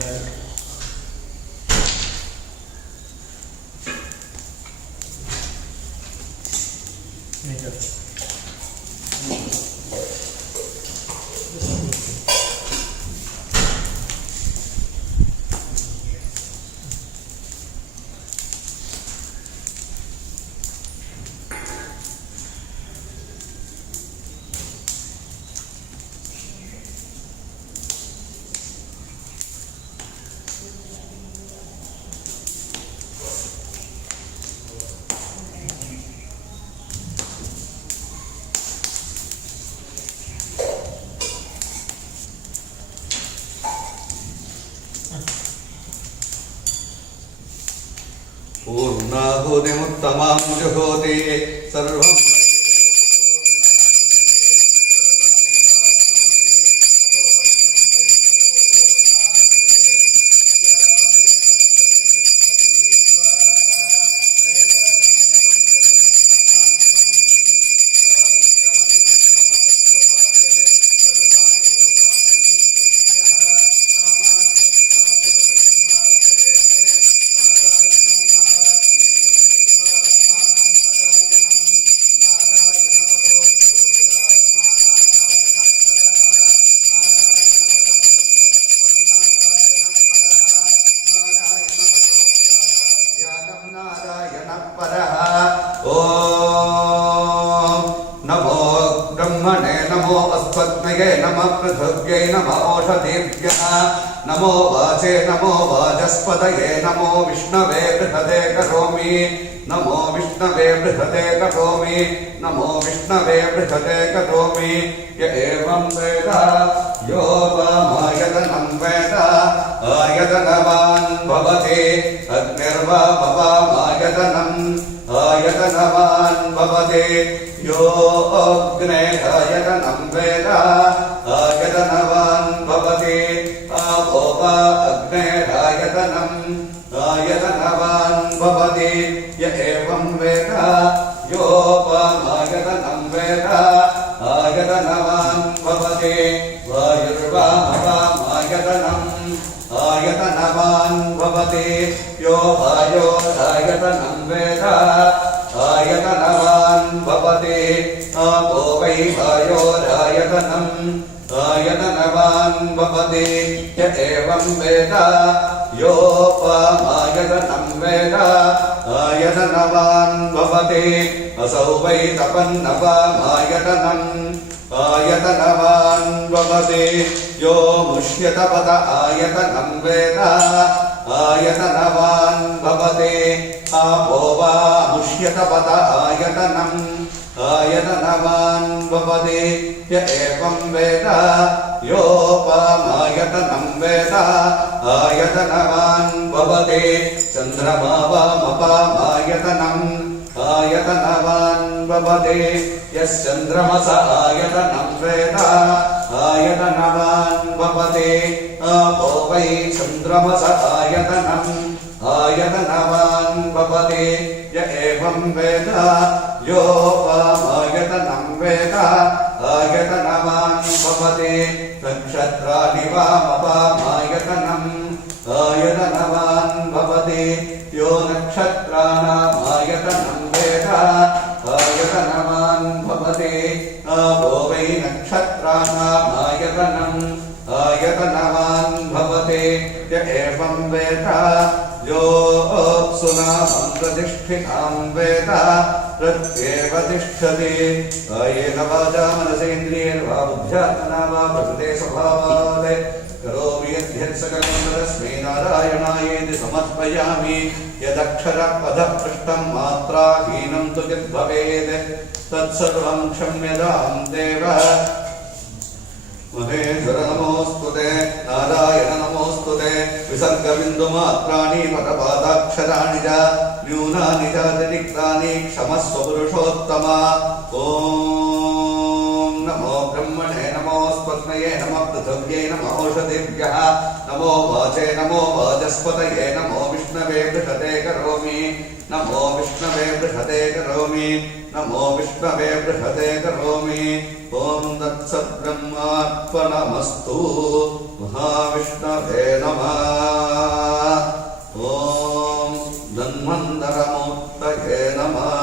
पूर्णाहुतिमुत्तमां जुहोति सर्वं नमः पृथिव्यै नमः ओषधीभ्यः नमो वाचे नमो वाचस्पतये नमो विष्णवे बृहदे करोमि नमो विष्णवे बृहदे करोमि नमो विष्णवे बृहदे करोमि य एवं वेद यो वामायतनं वेद आयतनवान् भवति अग्निर्वा भवामायतनम् आयतनवान् भवति यो अग्नेयायतनं वेद आयतनवान् भवति आपो वा अग्नेयायतनम् आयतनवान् भवति य एवं वेद यो वामायतनं वेद आयतनवान् भवति वायुर्वा भवामायतनम् आयतनवान् भवति यो वायोरायतनं वेद आयतनवान् भवति आपो वै वायोरायतनम् आयतनवान् भवति य एवं वेद योपामायतनं वेद आयतनवान् भवति असौ वै तपन्नवामायतनम् आयतनवान् भवति यो मुष्यतपद आयतनं वेद आयतनवान् भवति आपो वा मुष्यतपद आयतनम् आयतनवान् भवति य एवं वेद योपामायतनं वेद आयतनवान् भवति चन्द्रमा वामपामायतनम् आयतनवान् भवति यश्चन्द्रमस आयतनं वेद आयतनवान् भवति आपो वै चन्द्रमस आयतनम् आयतनवान् भवति य एवं वेद योपामायतनं वेद आयतनवान् भवति नक्षत्राणि वामपामायतनम् आयतनवान् भवति यो नक्षत्राणाम् आयतनं वेद आयतनवान् भवति आपो वै नक्षत्राणाम् आयतनम् आयतनवान् भवति य एवं वेद यो अप्सुनां प्रतिष्ठितां वेद प्रत्येव तिष्ठति कायेन वाचा मनसेन्द्रियैर्वा बुद्ध्यात्मना वा प्रकृते स्वभावात् करोमि यद्यत् सकलं तस्मै नारायणायेति समर्पयामि यदक्षरपदपृष्ठं मात्राहीनं तु यद्भवेत् तत्सर्वं क्षम्यतां देव महेश्वर नमोस्तुते नारायण नमोस्तुते विसर्गबिन्दुमात्राणि पदपादाक्षराणि च न्यूनानि चातिरिक्तानि क्षमस्व पुरुषोत्तम ॐ नमो ब्रह्मणे नमो स्पत्नये नमः पृथिव्यै नमो ओषधीभ्यः नमो वाचे नमो वाचस्पतये नमो विष्णवे बृहते करोमि नमो विष्णवे बृहते करोमि नमो विष्णवे बृहते करोमि ॐ तत्सत् ब्रह्मार्पणमस्तु। महाविष्णवे नमः ॐ धन्वन्तरमूर्तये नमः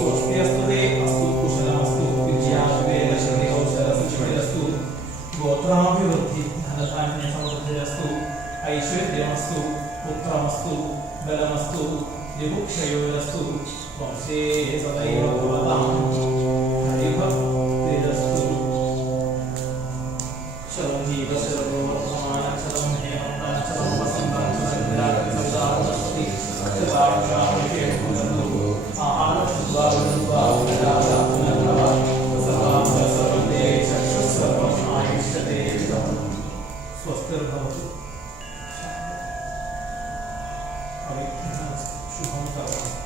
स्वस्ति अस्तु ते अस्तु कुशलमस्तु विद्याद्वेद शरण्योत्सरसु तेजस्तु ऐश्वर्यमस्तु पुत्रमस्तु बलमस्तु दिभुक्षयोरस्तु वंशे सदैव भवतां हरिभक्तिरस्तु शतं जीवशरदो वर्तमानं शतं हेमन्तं शतं वसन्तं चन्द्राग्नि सवितारस्वती सत्यवाक्याभिषे भवन्तु आहारशुद्धावृद्धावृद्धावृद्धा पुनर्भव सर्वांग सर्वते चक्षुस्सर्वम् आयुष्यते स्वस्तिर्भवतु शुभं करोतु